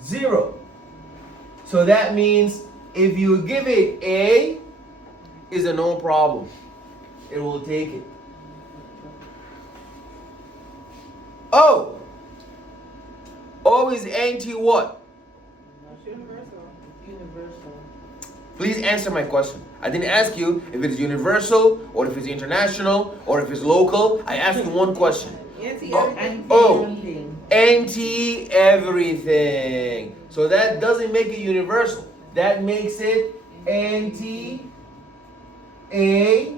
Zero. So that means if you give it A, is a no problem. It will take it. O. O is anti what? Universal. Please answer my question. I didn't ask you if it's universal or if it's international or if it's local. I asked you one question. Anti everything. So that doesn't make it universal. That makes it anti A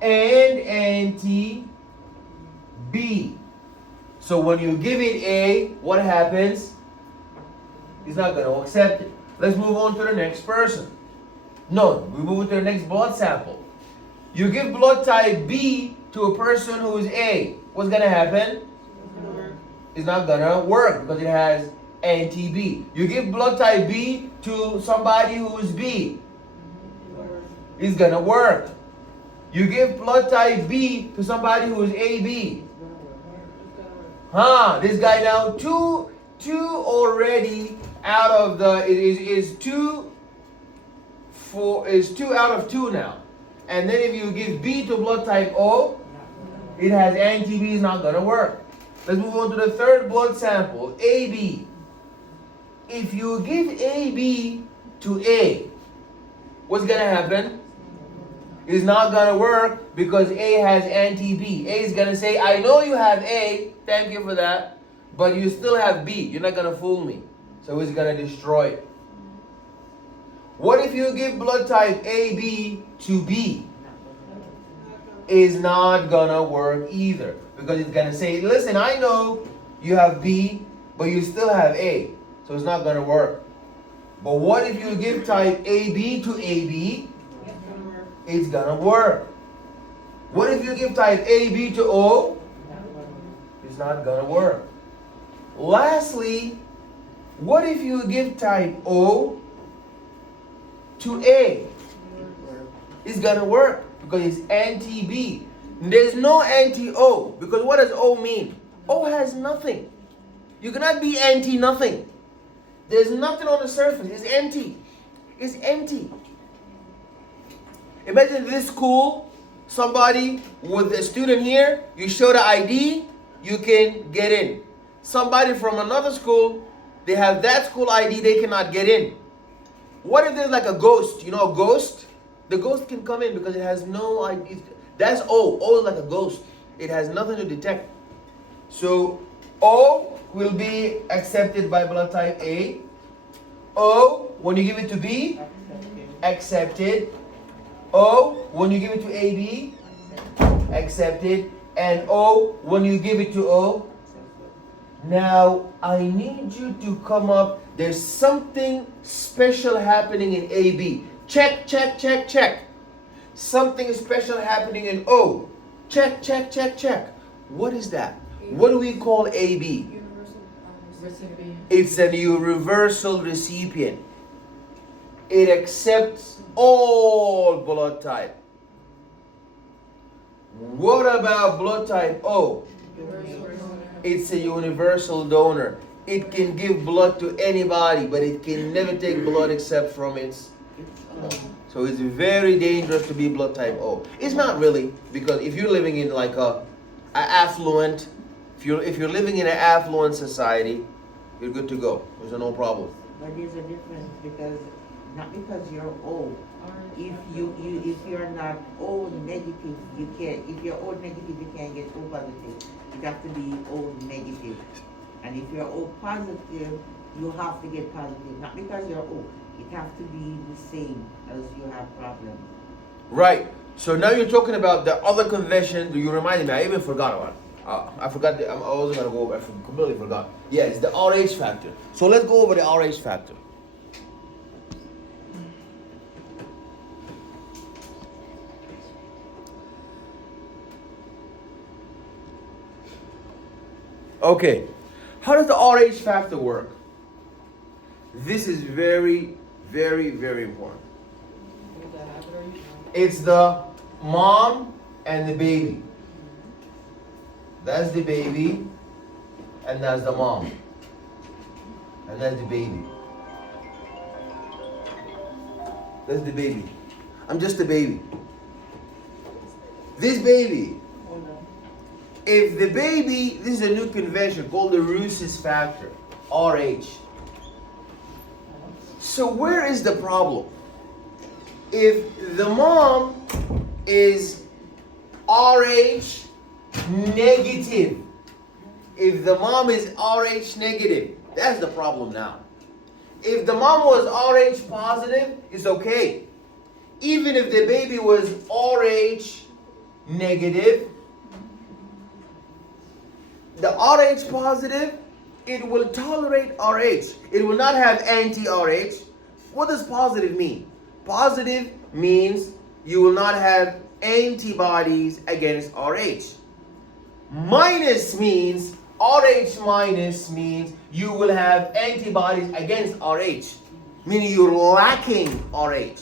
and anti B. So when you give it A, what happens? He's not going to accept it. Let's move on to the next person. No, we move to the next blood sample. You give blood type B to a person who is A. What's going to happen? It's not going to work because it has anti-B. You give blood type B to somebody who is B. It's going to work. You give blood type B to somebody who is AB. This guy now, two already out of the, is two out of two now. And then if you give B to blood type O, it has anti-B, is not going to work. Let's move on to the third blood sample, AB. If you give AB to A, what's going to happen? It's not going to work because A has anti-B. A is going to say, I know you have A, thank you for that, but you still have B. You're not going to fool me. So it's going to destroy it. What if you give blood type AB to B? It's not going to work either because it's going to say, listen, I know you have B, but you still have A. So it's not going to work. But what if you give type AB to AB? It's going to work. What if you give type AB to O? It's not going to work. Lastly, what if you give type O to A? It's going to work because it's anti-B. There's no anti-O because what does O mean? O has nothing. You cannot be anti-nothing. There's nothing on the surface. It's empty. It's empty. Imagine this school, somebody with a student here, you show the ID, you can get in. Somebody from another school, they have that school ID, they cannot get in. What if there's like a ghost? You know a ghost? The ghost can come in because it has no ID. That's O. O is like a ghost. It has nothing to detect. So O will be accepted by blood type A. O, when you give it to B, accepted. O, when you give it to AB, accepted. And O, when you give it to O. Now, I need you to come up. There's something special happening in AB. Check, check, check, check. Something special happening in O. Check, check, check, check. What is that? What do we call AB? Universal recipient. It's a universal recipient. It accepts all blood type. What about blood type O? It's a universal donor. It can give blood to anybody, but it can never take blood except from its own. So it's very dangerous to be blood type O. It's not really, because if you're living in like a affluent, if you're living in an affluent society, you're good to go. There's no problem. But there's a difference because not because you're O. If you're not O negative, you can't. If you're O negative, you can't get O positive. You have to be O negative. And if you're O positive, you have to get positive. Not because you're O. It has to be the same as you have problems. Right. So now you're talking about the other convention. You reminded me. I even forgot about it. I forgot. I was gonna go over. I completely forgot. Yeah, it's the RH factor. So let's go over the RH factor. Okay, how does the RH factor work? This is very, very, very important. It's the mom and the baby. That's the baby, and that's the mom. And that's the baby. That's the baby. I'm just a baby. This baby, if the baby, this is a new convention called the rhesus factor, RH. So where is the problem? If the mom is RH negative, if the mom is RH negative, that's the problem now. If the mom was RH positive, it's okay. Even if the baby was RH negative, the Rh positive, it will tolerate Rh. It will not have anti-Rh. What does positive mean? Positive means you will not have antibodies against Rh. Minus means, Rh minus means you will have antibodies against Rh, meaning you're lacking Rh.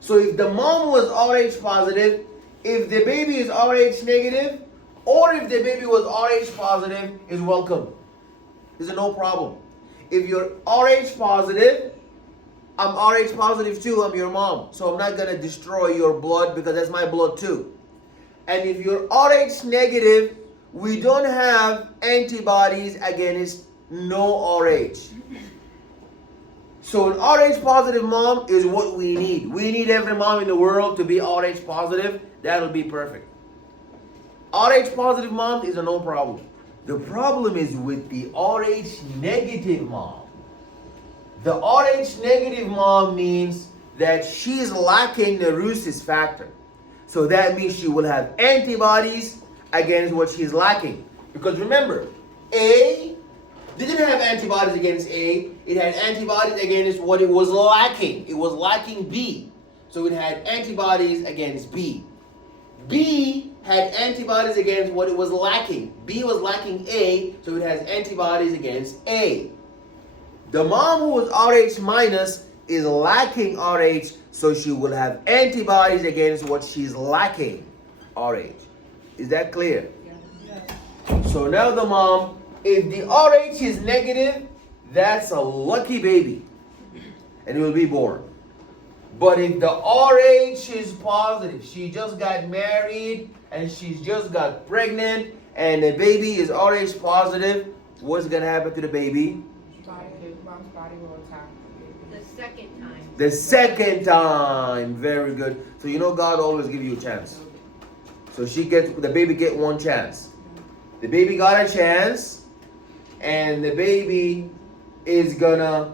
So if the mom was Rh positive, if the baby is Rh negative, or if the baby was Rh positive, is welcome. There's no problem. If you're Rh positive, I'm Rh positive too, I'm your mom. So I'm not going to destroy your blood because that's my blood too. And if you're Rh negative, we don't have antibodies against no Rh. So an Rh positive mom is what we need. We need every mom in the world to be Rh positive. That'll be perfect. Rh positive mom is a no problem. The problem is with the Rh negative mom. The Rh negative mom means that she's lacking the rhesus factor. So that means she will have antibodies against what she's lacking. Because remember, A didn't have antibodies against A. It had antibodies against what it was lacking. It was lacking B. So it had antibodies against B. B had antibodies against what it was lacking. B was lacking A, so it has antibodies against A. The mom who was Rh minus is lacking Rh, so she will have antibodies against what she's lacking, Rh. Is that clear? Yeah. So now the mom, if the Rh is negative, that's a lucky baby, and it will be born. But if the Rh is positive, she just got married, and she's just got pregnant, and the baby is Rh positive, what's going to happen to the baby? Mom's body will attack the baby. The second time. The second time. Very good. So you know God always gives you a chance. So the baby get one chance. The baby got a chance, and the baby is going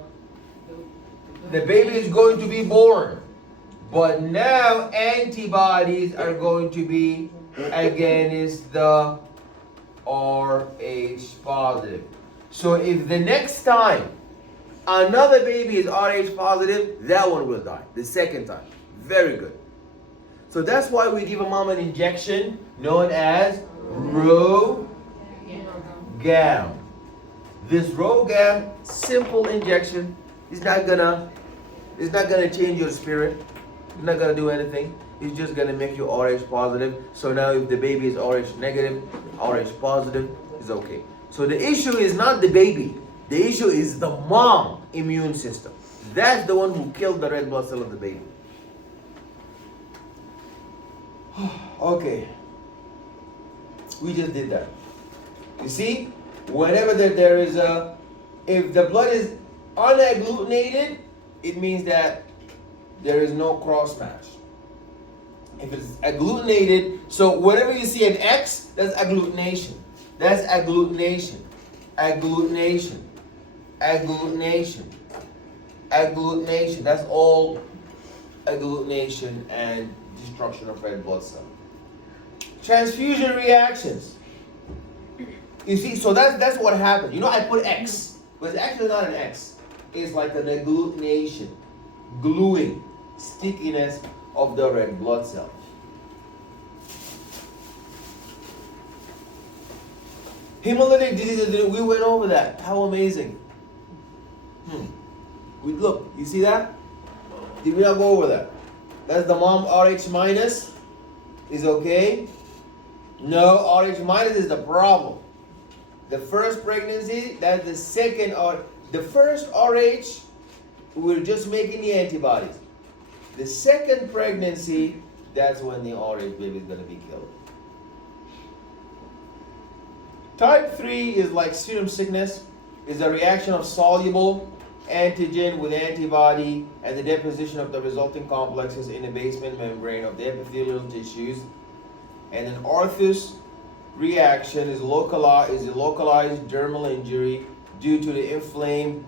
to be born. But now antibodies are going to be against the Rh positive. So if the next time another baby is Rh positive, that one will die. The second time. Very good. So that's why we give a mom an injection known as RhoGAM. This RhoGAM, simple injection, is not gonna change your spirit. It's not gonna do anything. It's just gonna make you Rh positive. So now if the baby is Rh negative, Rh positive is okay. So the issue is not the baby. The issue is the mom immune system. That's the one who killed the red blood cell of the baby. Okay. We just did that. You see, whenever there is if the blood is unagglutinated, it means that there is no cross match. If it's agglutinated, so whenever you see an X, that's agglutination. That's agglutination. Agglutination. Agglutination. Agglutination. That's all agglutination and destruction of red blood cell. Transfusion reactions. You see, so that's what happened. You know, I put X, but it's actually not an X. It's like an agglutination, gluing, stickiness of the red blood cell. Hemolytic diseases, we went over that. How amazing. Look, you see that? Did we not go over that? That's the mom Rh minus is okay. No, Rh minus is the problem. The first pregnancy, that's the second, or the first Rh, we're just making the antibodies. The second pregnancy, that's when the Rh baby is going to be killed. Type 3 is like serum sickness, is a reaction of soluble antigen with antibody and the deposition of the resulting complexes in the basement membrane of the epithelial tissues. And an Arthus reaction is a localized dermal injury due to the inflamed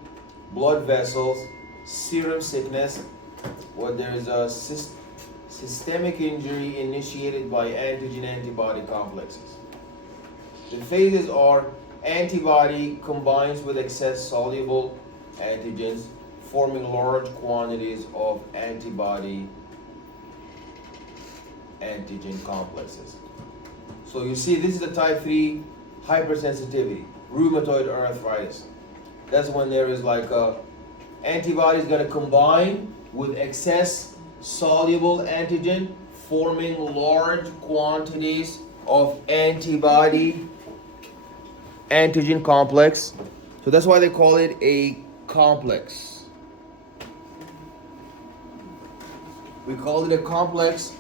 blood vessels. Serum sickness, where there is a systemic injury initiated by antigen-antibody complexes. The phases are antibody combines with excess soluble antigens, forming large quantities of antibody antigen complexes. So you see, this is a type 3 hypersensitivity, rheumatoid arthritis. That's when there is like a antibody is going to combine with excess soluble antigen, forming large quantities of antibody antigen complex. So that's why they call it a complex. We call it a complex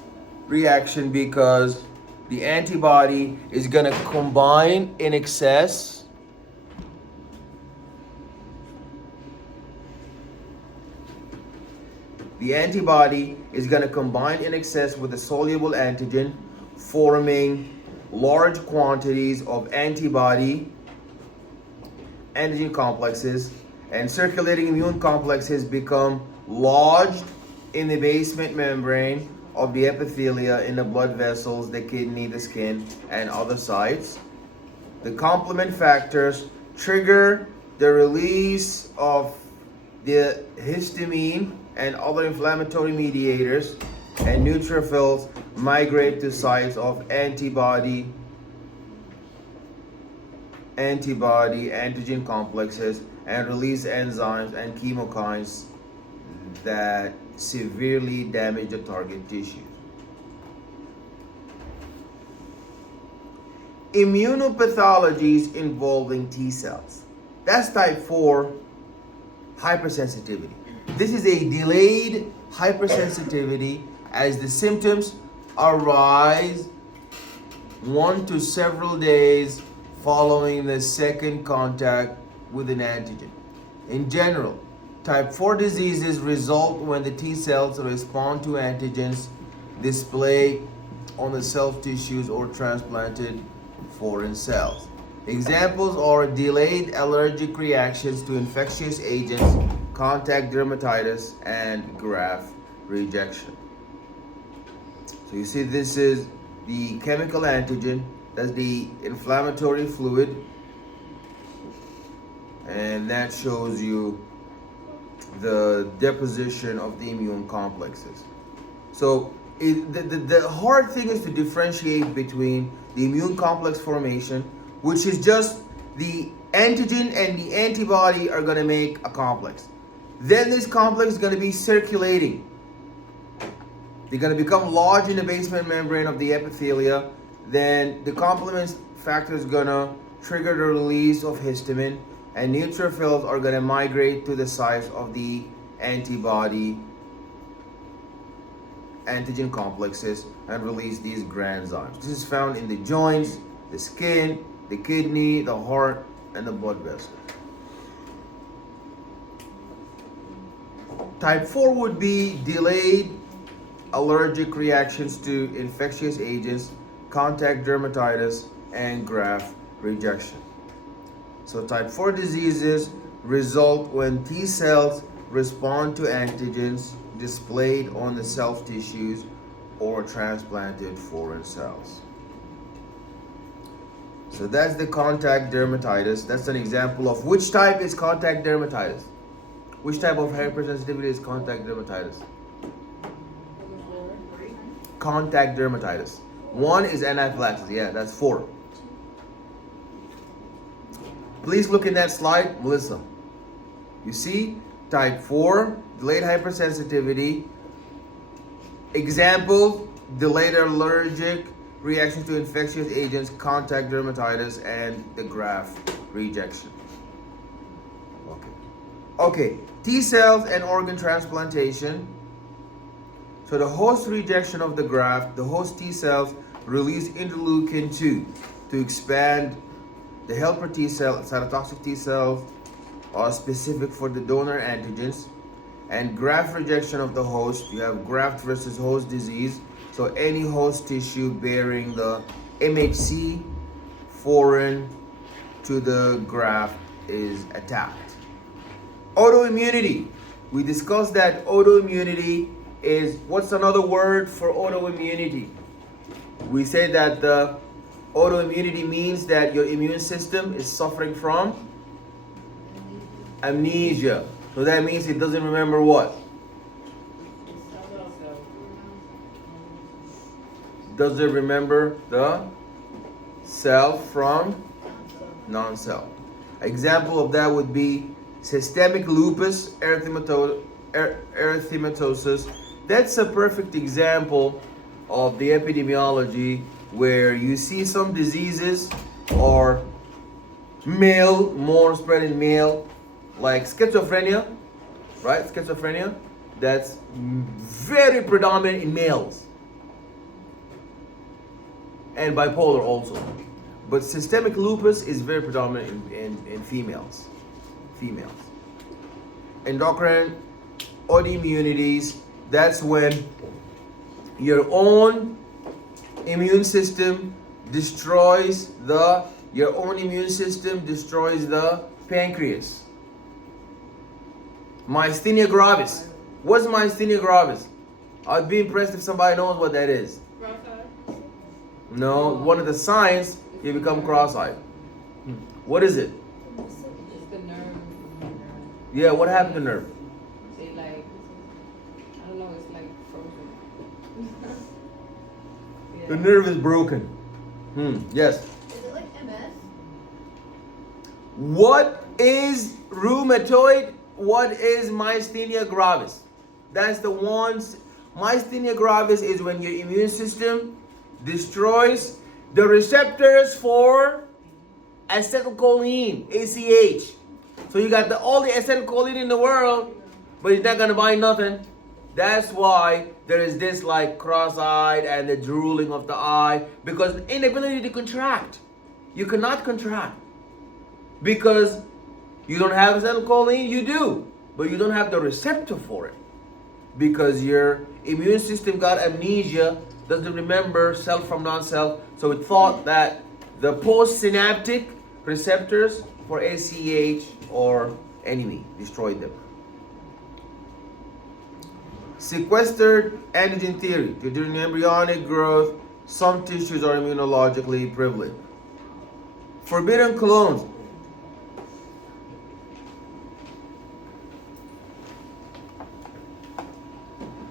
reaction because the antibody is going to combine in excess with the soluble antigen, forming large quantities of antibody antigen complexes, and circulating immune complexes become lodged in the basement membrane of the epithelia in the blood vessels, the kidney, the skin, and other sites. The complement factors trigger the release of the histamine and other inflammatory mediators, and neutrophils migrate to sites of antibody antigen complexes and release enzymes and chemokines that severely damage the target tissue. Immunopathologies involving T cells. That's type 4 hypersensitivity. This is a delayed hypersensitivity as the symptoms arise 1 to several days following the second contact with an antigen. In general, type 4 diseases result when the T cells respond to antigens displayed on the self tissues or transplanted foreign cells. Examples are delayed allergic reactions to infectious agents, contact dermatitis, and graft rejection. So you see, this is the chemical antigen, that's the inflammatory fluid, and that shows you the deposition of the immune complexes. So the hard thing is to differentiate between the immune complex formation, which is just the antigen and the antibody are going to make a complex. Then this complex is going to be circulating. They're going to become lodged in the basement membrane of the epithelia. Then the complement factor is going to trigger the release of histamine, and neutrophils are going to migrate to the sites of the antibody antigen complexes and release these granzymes. This is found in the joints, the skin, the kidney, the heart, and the blood vessels. Type 4 would be delayed allergic reactions to infectious agents, contact dermatitis, and graft rejection. So type 4 diseases result when T cells respond to antigens displayed on the self tissues or transplanted foreign cells. So that's the contact dermatitis. That's an example of which type is contact dermatitis. Which type of hypersensitivity is contact dermatitis? Contact dermatitis. 1 is anaphylaxis. Yeah, that's 4. Please look in that slide, Melissa. You see, type 4, delayed hypersensitivity. Example, delayed allergic reactions to infectious agents, contact dermatitis, and the graft rejection. Okay, T cells and organ transplantation. So the host rejection of the graft, the host T cells release interleukin 2 to expand the helper T cell. Cytotoxic T cells are specific for the donor antigens. And graft rejection of the host, you have graft versus host disease. So any host tissue bearing the MHC foreign to the graft is attacked. Autoimmunity. We discussed that autoimmunity is, what's another word for autoimmunity? We say that the Autoimmunity means that your immune system is suffering from amnesia. So that means it doesn't remember what? Does it remember the self from non-self? Example of that would be systemic lupus erythematosus. That's a perfect example of the epidemiology where you see some diseases are more spread in male, like schizophrenia, right? Schizophrenia, that's very predominant in males. And bipolar also. But systemic lupus is very predominant in females. Endocrine autoimmunities, that's when your own immune system destroys the pancreas. Myasthenia gravis. What's myasthenia gravis? I'd be impressed if somebody knows what that is. No, one of the signs you become cross-eyed. What is it? It's the nerve. Yeah, what happened to nerve? They like, I don't know, it's like frozen. Yeah. The nerve is broken. Yes. Is it like MS? What is rheumatoid? What is myasthenia gravis? That's the ones. Myasthenia gravis is when your immune system destroys the receptors for acetylcholine, ACH. So you got all the acetylcholine in the world, but it's not gonna buy nothing. That's why there is this like cross-eyed and the drooling of the eye, because inability to contract. You cannot contract because you don't have acetylcholine. You do, but you don't have the receptor for it because your immune system got amnesia, doesn't remember self from non-self, so it thought that the postsynaptic receptors for ACH or enemy destroyed them. Sequestered antigen theory. During embryonic growth, some tissues are immunologically privileged. Forbidden clones.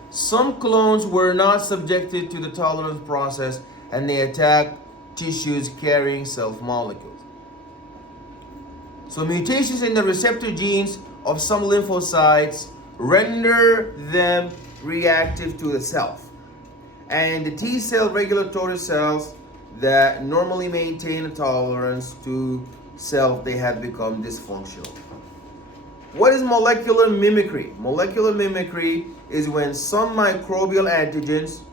Some clones were not subjected to the tolerance process and they attack tissues carrying self molecules. So mutations in the receptor genes of some lymphocytes render them reactive to the self. And the T cell regulatory cells that normally maintain a tolerance to self, they have become dysfunctional. What is molecular mimicry? Molecular mimicry is when some microbial antigens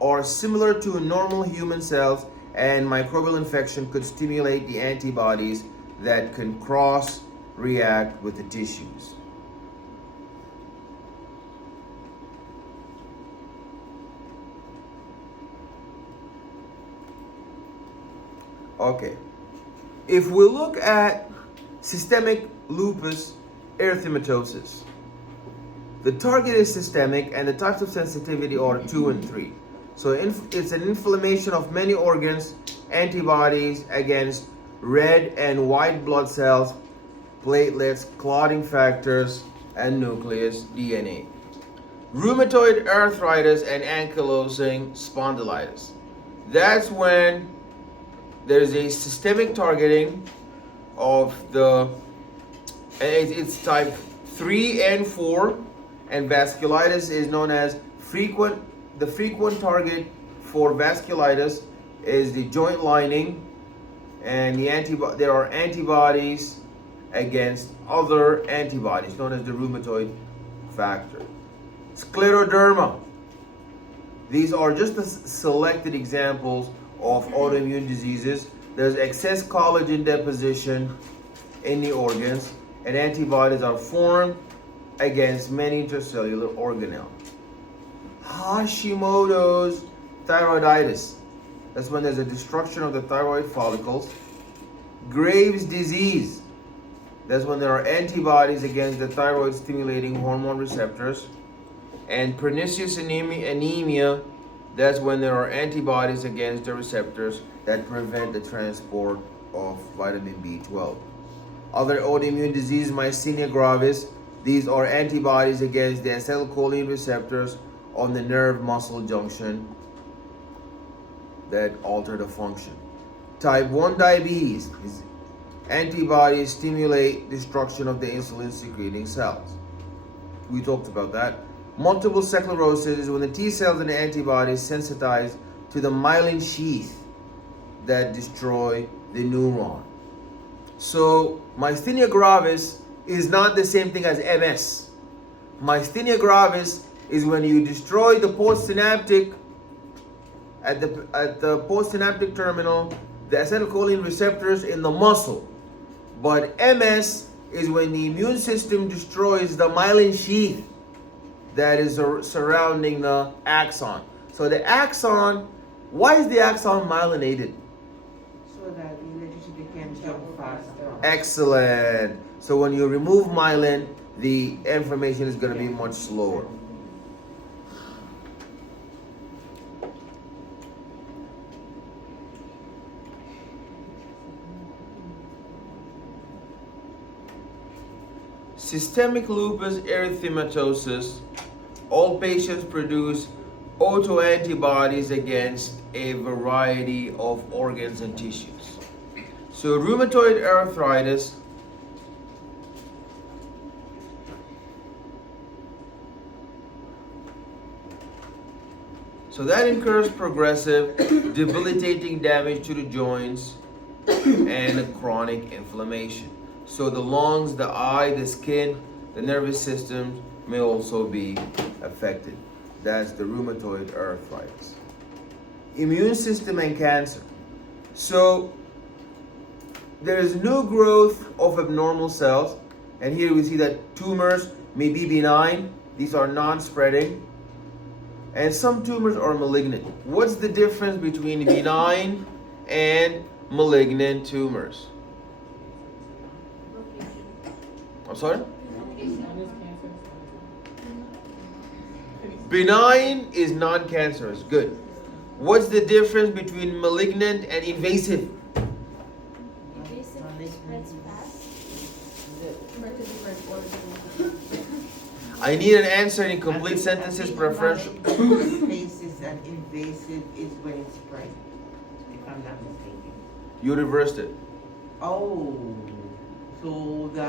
are similar to normal human cells and microbial infection could stimulate the antibodies that can cross-react with the tissues. Okay, if we look at systemic lupus erythematosus, the target is systemic and the types of sensitivity are 2 and 3. So it's an inflammation of many organs, antibodies against red and white blood cells, platelets, clotting factors, and nucleus DNA. Rheumatoid arthritis and ankylosing spondylitis. That's when there's a systemic targeting of it's type 3 and 4, and vasculitis is known as frequent. The frequent target for vasculitis is the joint lining, and there are antibodies against other antibodies known as the rheumatoid factor. Scleroderma. These are just the selected examples of autoimmune diseases. There's excess collagen deposition in the organs, and antibodies are formed against many intracellular organelles. Hashimoto's thyroiditis. That's when there's a destruction of the thyroid follicles. Graves' disease. That's when there are antibodies against the thyroid stimulating hormone receptors. And pernicious anemia. That's when there are antibodies against the receptors that prevent the transport of vitamin B12. Other autoimmune disease, myasthenia gravis, these are antibodies against the acetylcholine receptors on the nerve muscle junction that alter the function. Type 1 diabetes is antibodies stimulate destruction of the insulin secreting cells. We talked about that. Multiple sclerosis is when the T cells and the antibodies sensitize to the myelin sheath that destroy the neuron. So myasthenia gravis is not the same thing as MS. Myasthenia gravis is when you destroy the postsynaptic at the postsynaptic terminal, the acetylcholine receptors in the muscle. But MS is when the immune system destroys the myelin sheath that is surrounding the axon. So the axon, why is the axon myelinated? So that the electricity can jump faster. Excellent. So when you remove myelin, the information is going to be much slower. Systemic lupus erythematosus, all patients produce autoantibodies against a variety of organs and tissues. So rheumatoid arthritis, so that incurs progressive, debilitating damage to the joints and chronic inflammation. So the lungs, the eye, the skin, the nervous system may also be affected. That's the rheumatoid arthritis. Immune system and cancer. So there is new growth of abnormal cells, and here we see that tumors may be benign. These are non-spreading. And some tumors are malignant. What's the difference between benign and malignant tumors? I'm sorry? Benign is non-cancerous. Good. What's the difference between malignant and invasive? Invasive spreads fast. I need an answer in complete sentences, preferential. Invasive and invasive is when it's spread, if I'm not mistaken. You reversed it. Oh, so the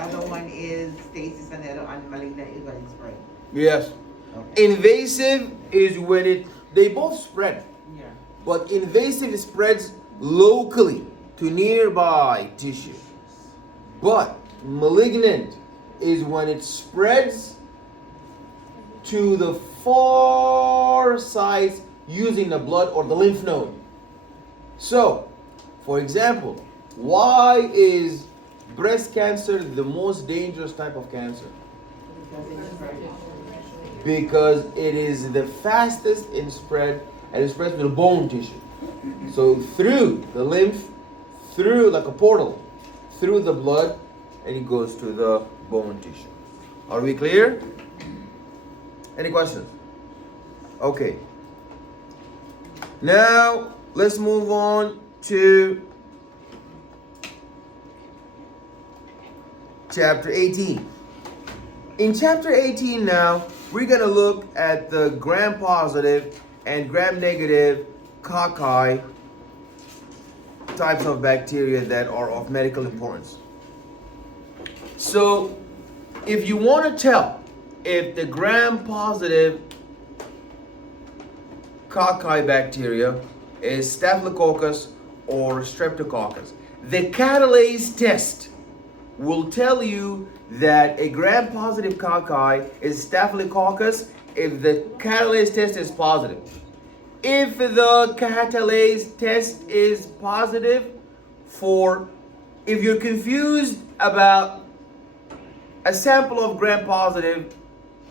other one is stasis and the other one malignant is when it's spread. Yes. Okay. Invasive is when they both spread, Yeah. but invasive spreads locally to nearby tissue. But malignant is when it spreads to the far sides using the blood or the lymph node. So, for example, why is breast cancer the most dangerous type of cancer? Because it is the fastest in spread, and it spreads to the bone tissue. So through the lymph, through like a portal, through the blood, and it goes to the bone tissue. Are we clear? Any questions? Okay. Now let's move on to chapter 18. In chapter 18 now, we're going to look at the gram-positive and gram-negative cocci types of bacteria that are of medical importance. So, if you want to tell if the gram-positive cocci bacteria is Staphylococcus or Streptococcus, the catalase test will tell you that a gram-positive cocci is Staphylococcus if the catalase test is positive. If the catalase test is positive if you're confused about a sample of gram-positive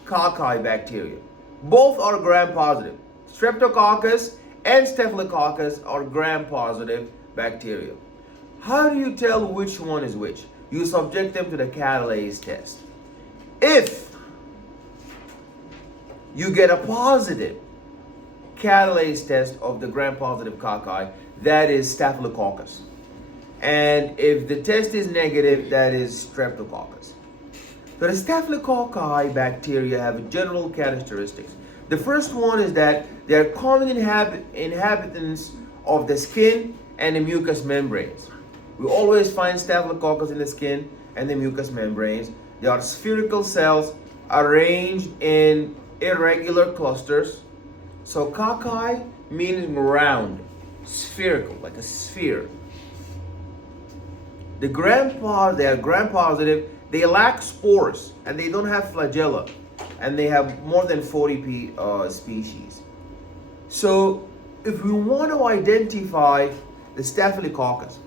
cocci bacteria, both are gram-positive. Streptococcus and Staphylococcus are gram-positive bacteria. How do you tell which one is which? You subject them to the catalase test. If you get a positive catalase test of the gram-positive cocci, that is Staphylococcus. And if the test is negative, that is Streptococcus. So the Staphylococci bacteria have general characteristics. The first one is that they are common inhabitants of the skin and the mucous membranes. We always find Staphylococcus in the skin and the mucous membranes. They are spherical cells arranged in irregular clusters. So cocci means round, spherical, like a sphere. They are gram-positive. They lack spores and they don't have flagella, and they have more than 40 species. So if we want to identify the Staphylococcus,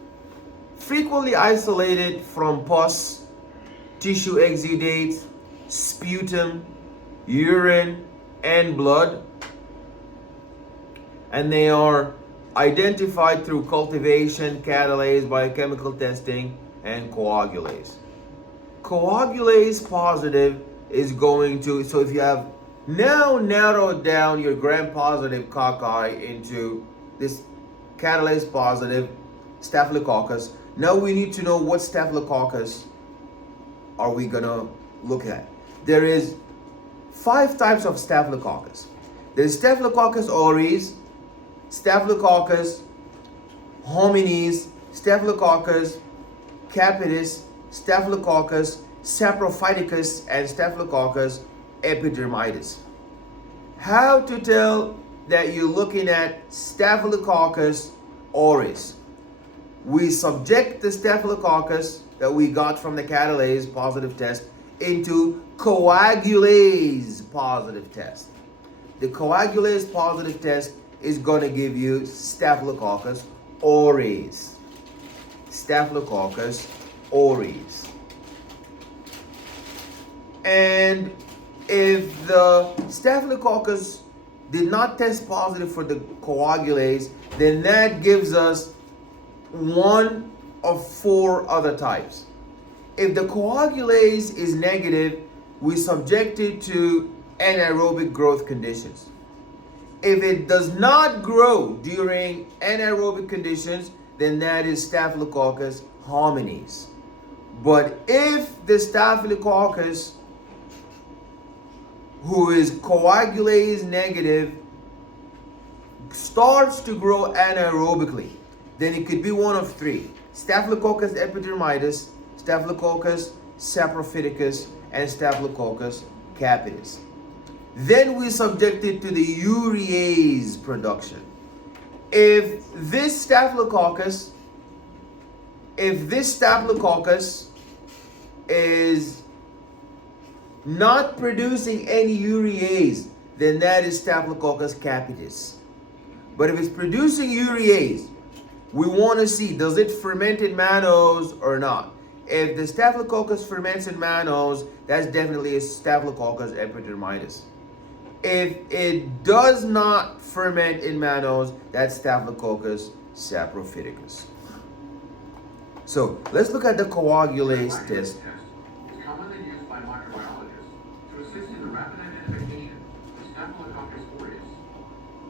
frequently isolated from pus, tissue exudates, sputum, urine, and blood, and they are identified through cultivation, catalase, biochemical testing, and coagulase. Coagulase positive is going to, so if you have now narrowed down your gram-positive cocci into this catalase positive Staphylococcus, now we need to know what Staphylococcus are we gonna look at. There is 5 types of Staphylococcus. There's Staphylococcus aureus, Staphylococcus hominis, Staphylococcus capitis, Staphylococcus saprophyticus, and Staphylococcus epidermidis. How to tell that you're looking at Staphylococcus aureus? We subject the Staphylococcus that we got from the catalase positive test into coagulase positive test. The coagulase positive test is going to give you Staphylococcus aureus. Staphylococcus aureus. And if the Staphylococcus did not test positive for the coagulase, then that gives us one of 4 other types. If the coagulase is negative, we subject it to anaerobic growth conditions. If it does not grow during anaerobic conditions, then that is Staphylococcus hominis. But if the Staphylococcus, who is coagulase negative, starts to grow anaerobically, then it could be one of 3: Staphylococcus epidermidis, Staphylococcus saprophyticus, and Staphylococcus capitis. Then we subject it to the urease production. If this Staphylococcus is not producing any urease, then that is Staphylococcus capitis. But if it's producing urease, we want to see, does it ferment in mannose or not? If the Staphylococcus ferments in mannose, that's definitely a Staphylococcus epidermidis. If it does not ferment in mannose, that's Staphylococcus saprophyticus. So let's look at the coagulase test. Is commonly used by microbiologists to assist in the rapid identification of Staphylococcus aureus.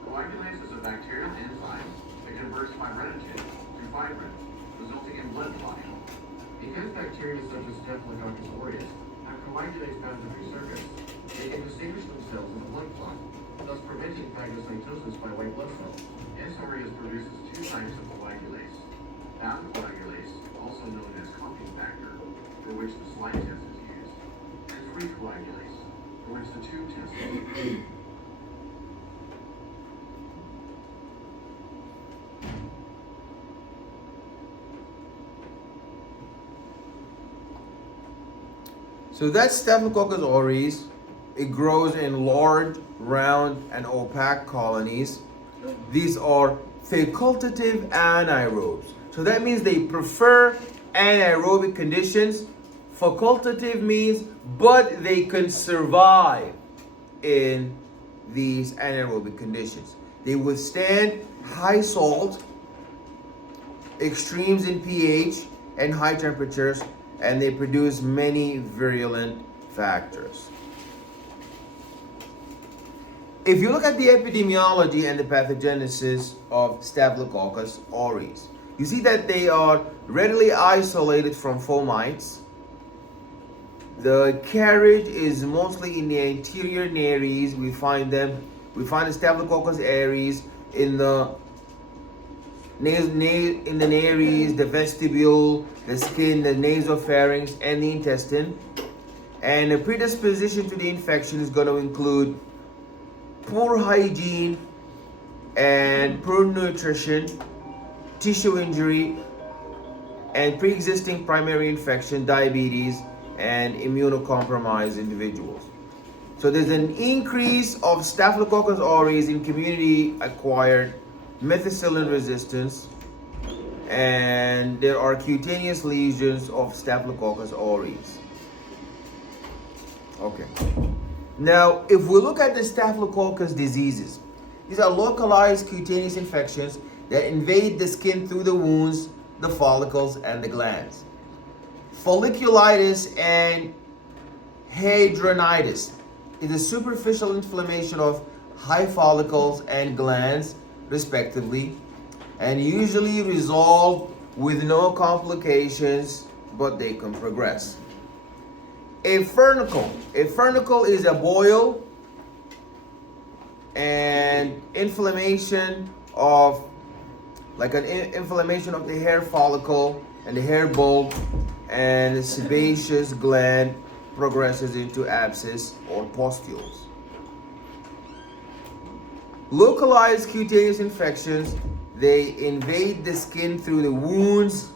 Coagulase is a bacterial enzyme that converts fibrinogen to fibrin, resulting in blood clotting. Because bacteria such as Staphylococcus aureus have coagulase bound to their surface, they can distinguish themselves in the blood clot, thus preventing phagocytosis by white blood cells. S. aureus produces 2 types of coagulase: bound coagulase, also known as clumping factor, for which the slide test is used, and free coagulase, for which the tube test is used. So that's Staphylococcus aureus. It grows in large, round, and opaque colonies. These are facultative anaerobes. So that means they prefer anaerobic conditions. Facultative means, but they can survive in these anaerobic conditions. They withstand high salt, extremes in pH, and high temperatures, and they produce many virulent factors. if you look at the epidemiology and the pathogenesis of Staphylococcus aureus, you see that they are readily isolated from fomites. The carriage is mostly in the anterior nares. We find the Staphylococcus aureus in the nares, the vestibule, the skin, the nasopharynx, and the intestine. And a predisposition to the infection is going to include poor hygiene and poor nutrition, tissue injury, and pre-existing primary infection, diabetes, and immunocompromised individuals. So there's an increase of Staphylococcus aureus in community-acquired methicillin resistance, and there are cutaneous lesions of Staphylococcus aureus. Okay. Now, if we look at the Staphylococcus diseases, these are localized cutaneous infections that invade the skin through the wounds, the follicles, and the glands. Folliculitis and hidradenitis is a superficial inflammation of high follicles and glands, respectively, and usually resolve with no complications, but they can progress. A furnicle is a boil and inflammation of, like an inflammation of the hair follicle and the hair bulb, and the sebaceous gland progresses into abscess or pustules. Localized cutaneous infections, they invade the skin through the wounds,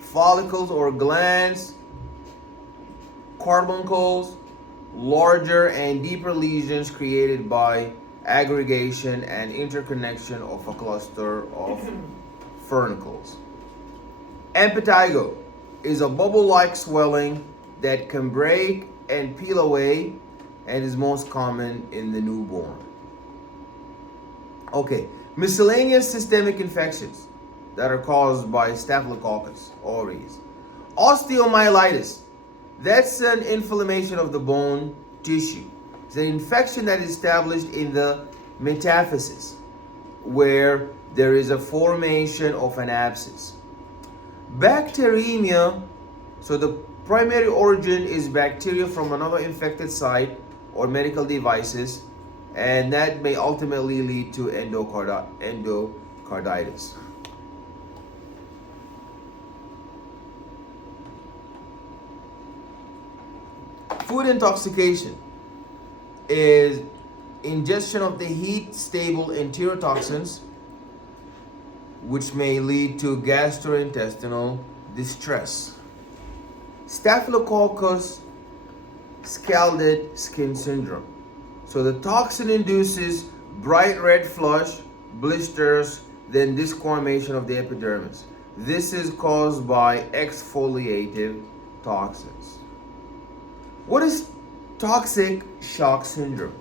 follicles or glands, carbuncles, larger and deeper lesions created by aggregation and interconnection of a cluster of furnicles. Impetigo is a bubble-like swelling that can break and peel away and is most common in the newborn. Okay, miscellaneous systemic infections that are caused by Staphylococcus aureus. Osteomyelitis, that's an inflammation of the bone tissue. It's an infection that is established in the metaphysis, where there is a formation of an abscess. Bacteremia, so the primary origin is bacteria from another infected site or medical devices, and that may ultimately lead to endocarditis. Food intoxication is ingestion of the heat-stable enterotoxins, which may lead to gastrointestinal distress. Staphylococcus scalded skin syndrome. So the toxin induces bright red flush, blisters, then discoloration of the epidermis. This is caused by exfoliative toxins. What is toxic shock syndrome?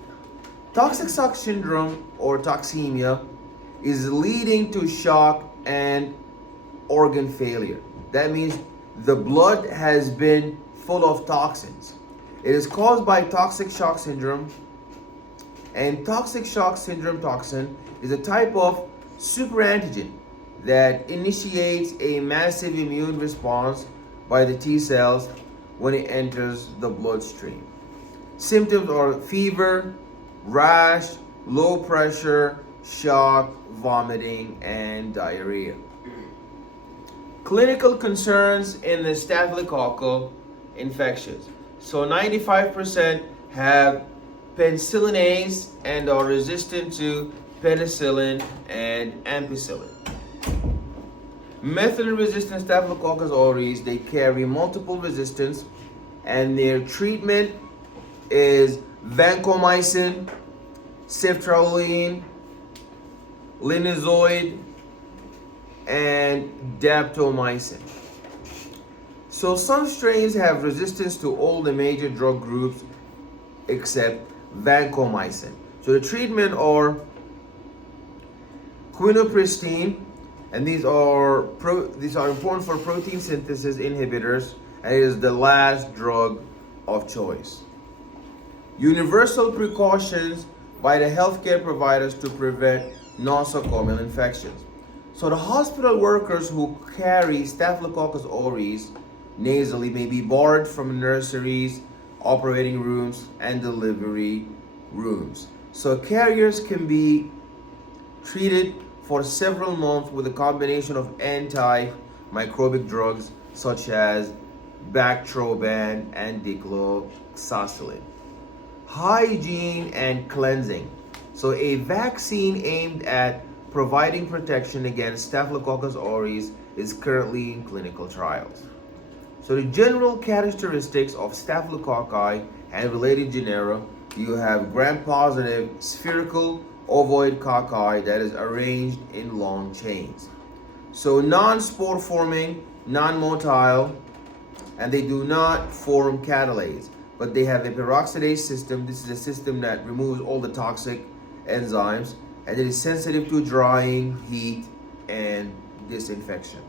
Toxic shock syndrome, or toxemia, is leading to shock and organ failure. That means the blood has been full of toxins. It is caused by toxic shock syndrome, and toxic shock syndrome toxin is a type of superantigen that initiates a massive immune response by the T cells when it enters the bloodstream. Symptoms are fever, rash, low pressure, shock, vomiting, and diarrhea. Clinical concerns in the staphylococcal infections. So 95% have penicillinase and are resistant to penicillin and ampicillin. Methicillin-resistant Staphylococcus aureus, they carry multiple resistance, and their treatment is vancomycin, ceftaroline, linezolid, and daptomycin. So some strains have resistance to all the major drug groups except vancomycin. So the treatment are quinapristine, and these are important for protein synthesis inhibitors, and it is the last drug of choice. Universal precautions by the healthcare providers to prevent nosocomial infections. So the hospital workers who carry Staphylococcus aureus nasally may be barred from nurseries, operating rooms, and delivery rooms. So carriers can be treated for several months with a combination of antimicrobic drugs such as Bactroban and dicloxacillin. Hygiene and cleansing. So a vaccine aimed at providing protection against Staphylococcus aureus is currently in clinical trials. So the general characteristics of Staphylococci and related genera, you have gram-positive spherical ovoid cocci that is arranged in long chains. So non-spore forming, non-motile, and they do not form catalase, but they have a peroxidase system. This is a system that removes all the toxic enzymes, and it is sensitive to drying, heat, and disinfection.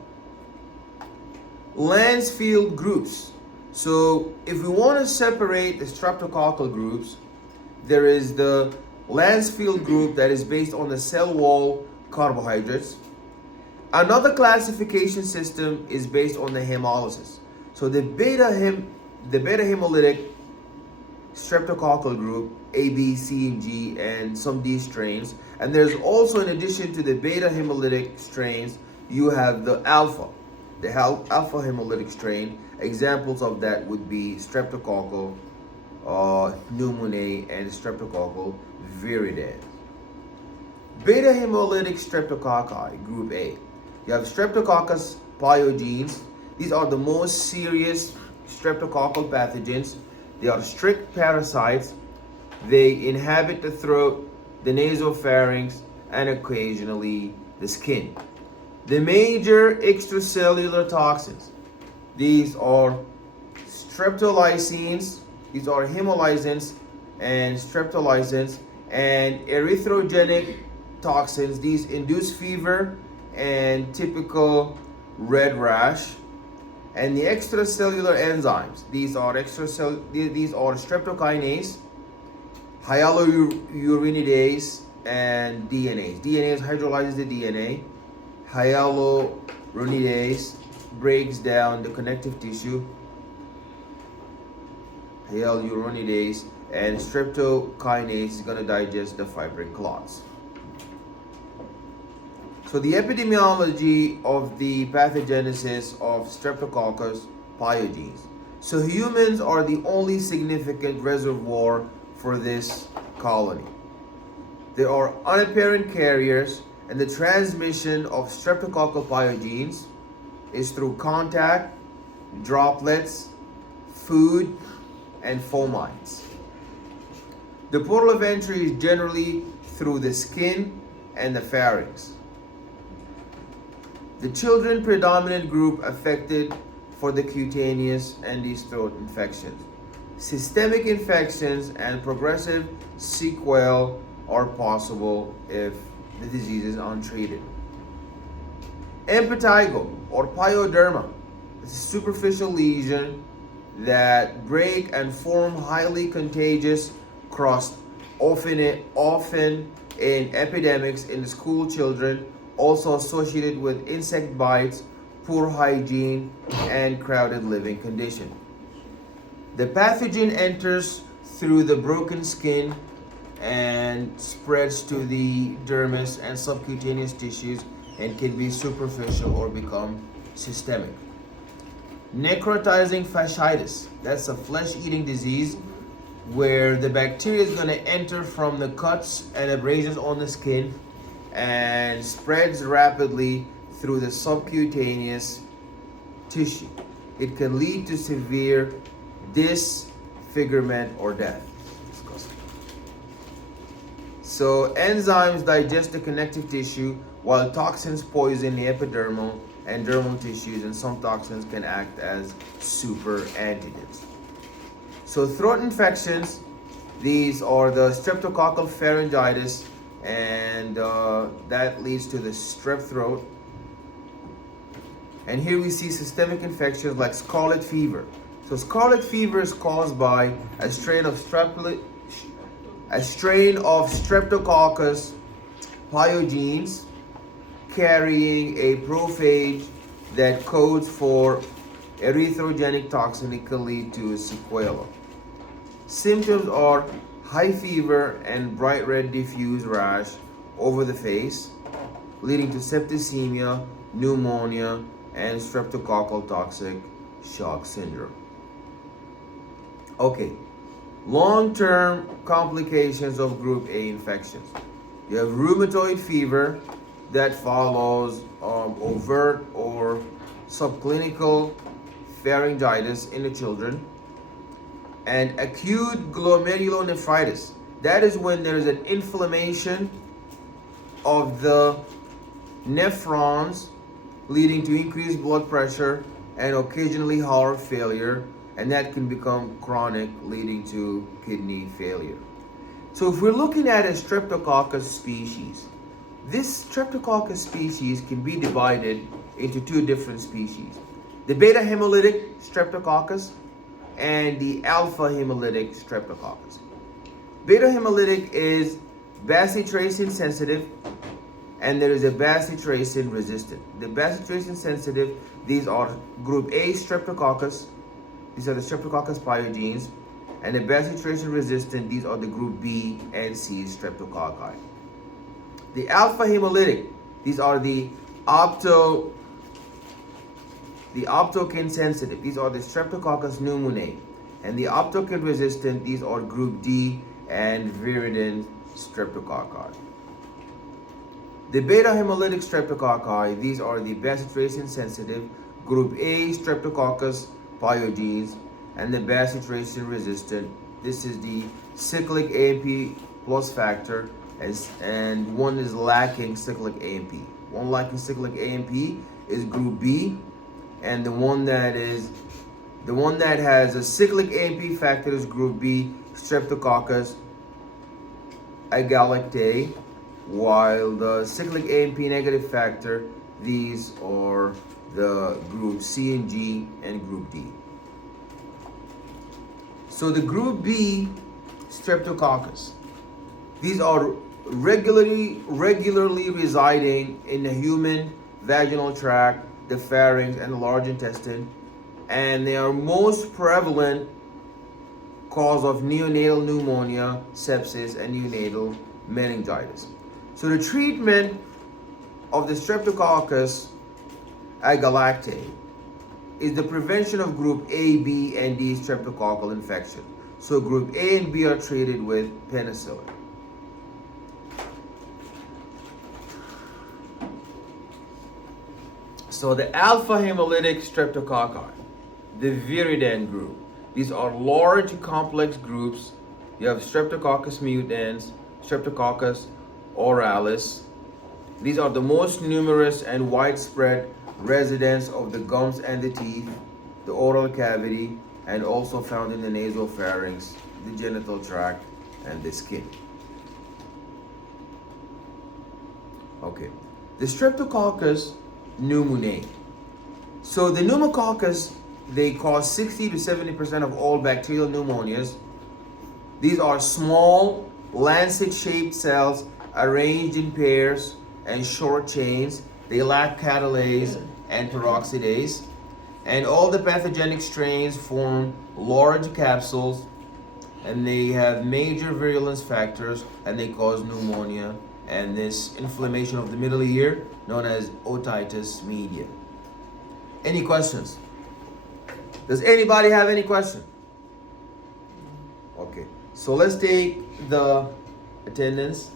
Lancefield groups. So if we want to separate the streptococcal groups, there is the Lancefield group that is based on the cell wall carbohydrates. Another classification system is based on the hemolysis. So the beta hemolytic streptococcal group, A, B, C, and G, and some D strains. And there's also, in addition to the beta hemolytic strains, you have the alpha hemolytic strain. Examples of that would be streptococcal pneumoniae and streptococcal viridans. Beta hemolytic streptococci, group A. You have Streptococcus pyogenes. These are the most serious streptococcal pathogens. They are strict parasites. They inhabit the throat, the nasopharynx, and occasionally the skin. The major extracellular toxins. These are streptolysins, these are hemolysins and streptolysins, and erythrogenic toxins. These induce fever and typical red rash. And the extracellular enzymes. These are streptokinase, hyaluronidase, and DNase. DNase hydrolyzes the DNA. Hyaluronidase breaks down the connective tissue. Hyaluronidase, and streptokinase is going to digest the fibrin clots. So the epidemiology of the pathogenesis of Streptococcus pyogenes. So humans are the only significant reservoir for this colony. There are unapparent carriers, and the transmission of streptococcal pyogenes is through contact, droplets, food, and fomites. The portal of entry is generally through the skin and the pharynx. The children predominant group affected for the cutaneous and these throat infections. Systemic infections and progressive sequelae are possible if the disease is untreated. Impetigo or pyoderma is a superficial lesion that break and form highly contagious crust, often in epidemics in the school children, also associated with insect bites, poor hygiene, and crowded living condition. The pathogen enters through the broken skin and spreads to the dermis and subcutaneous tissues and can be superficial or become systemic. Necrotizing fasciitis, that's a flesh-eating disease where the bacteria is going to enter from the cuts and abrasions on the skin and spreads rapidly through the subcutaneous tissue. It can lead to severe disfigurement or death. So enzymes digest the connective tissue while toxins poison the epidermal and dermal tissues, and some toxins can act as super antigens. So throat infections, these are the streptococcal pharyngitis, and that leads to the strep throat. And here we see systemic infections like scarlet fever. So scarlet fever is caused by a strain of a strain of Streptococcus pyogenes carrying a prophage that codes for erythrogenic toxin that can lead to sequela. Symptoms are high fever and bright red diffuse rash over the face, leading to septicemia, pneumonia, and streptococcal toxic shock syndrome. Okay, long-term complications of group A infections. You have rheumatoid fever that follows overt or subclinical pharyngitis in the children, and acute glomerulonephritis. That is when there is an inflammation of the nephrons leading to increased blood pressure and occasionally heart failure, and that can become chronic, leading to kidney failure. So if we're looking at a Streptococcus species, this Streptococcus species can be divided into two different species: the beta hemolytic Streptococcus and the alpha hemolytic Streptococcus. Beta hemolytic is bacitracin sensitive, and there is a bacitracin resistant. The bacitracin sensitive, these are group A Streptococcus. These are the Streptococcus pyogenes. And the bacitracin resistant, these are the group B and C streptococci. The alpha hemolytic, these are the optokin sensitive. These are the Streptococcus pneumoniae. And the optokin resistant, these are group D and viridin streptococci. The beta hemolytic streptococci, these are the bacitracin sensitive group A Streptococcus pyogenes, and the bacitracin resistant. This is the cyclic AMP plus factor, and one is lacking cyclic AMP. One lacking cyclic AMP is group B, and the one that has a cyclic AMP factor is group B Streptococcus agalactae, while the cyclic AMP negative factor, these are the group C and G and group D. So the group B Streptococcus, these are regularly residing in the human vaginal tract, the pharynx, and the large intestine, and they are most prevalent cause of neonatal pneumonia, sepsis, and neonatal meningitis. So the treatment of the Streptococcus agalactae is the prevention of group A, B, and D streptococcal infection. So group A and B are treated with penicillin. So the alpha hemolytic streptococci, the viridin group, these are large complex groups. You have Streptococcus mutans, Streptococcus oralis. These are the most numerous and widespread residents of the gums and the teeth, the oral cavity, and also found in the nasopharynx, the genital tract, and the skin. Okay, the Streptococcus pneumoniae. So the pneumococcus, they cause 60 to 70% of all bacterial pneumonias. These are small, lancet-shaped cells arranged in pairs and short chains. They lack catalase and peroxidase. And all the pathogenic strains form large capsules, and they have major virulence factors, and they cause pneumonia and this inflammation of the middle ear known as otitis media. Any questions? Does anybody have any question? Okay, so let's take the attendance.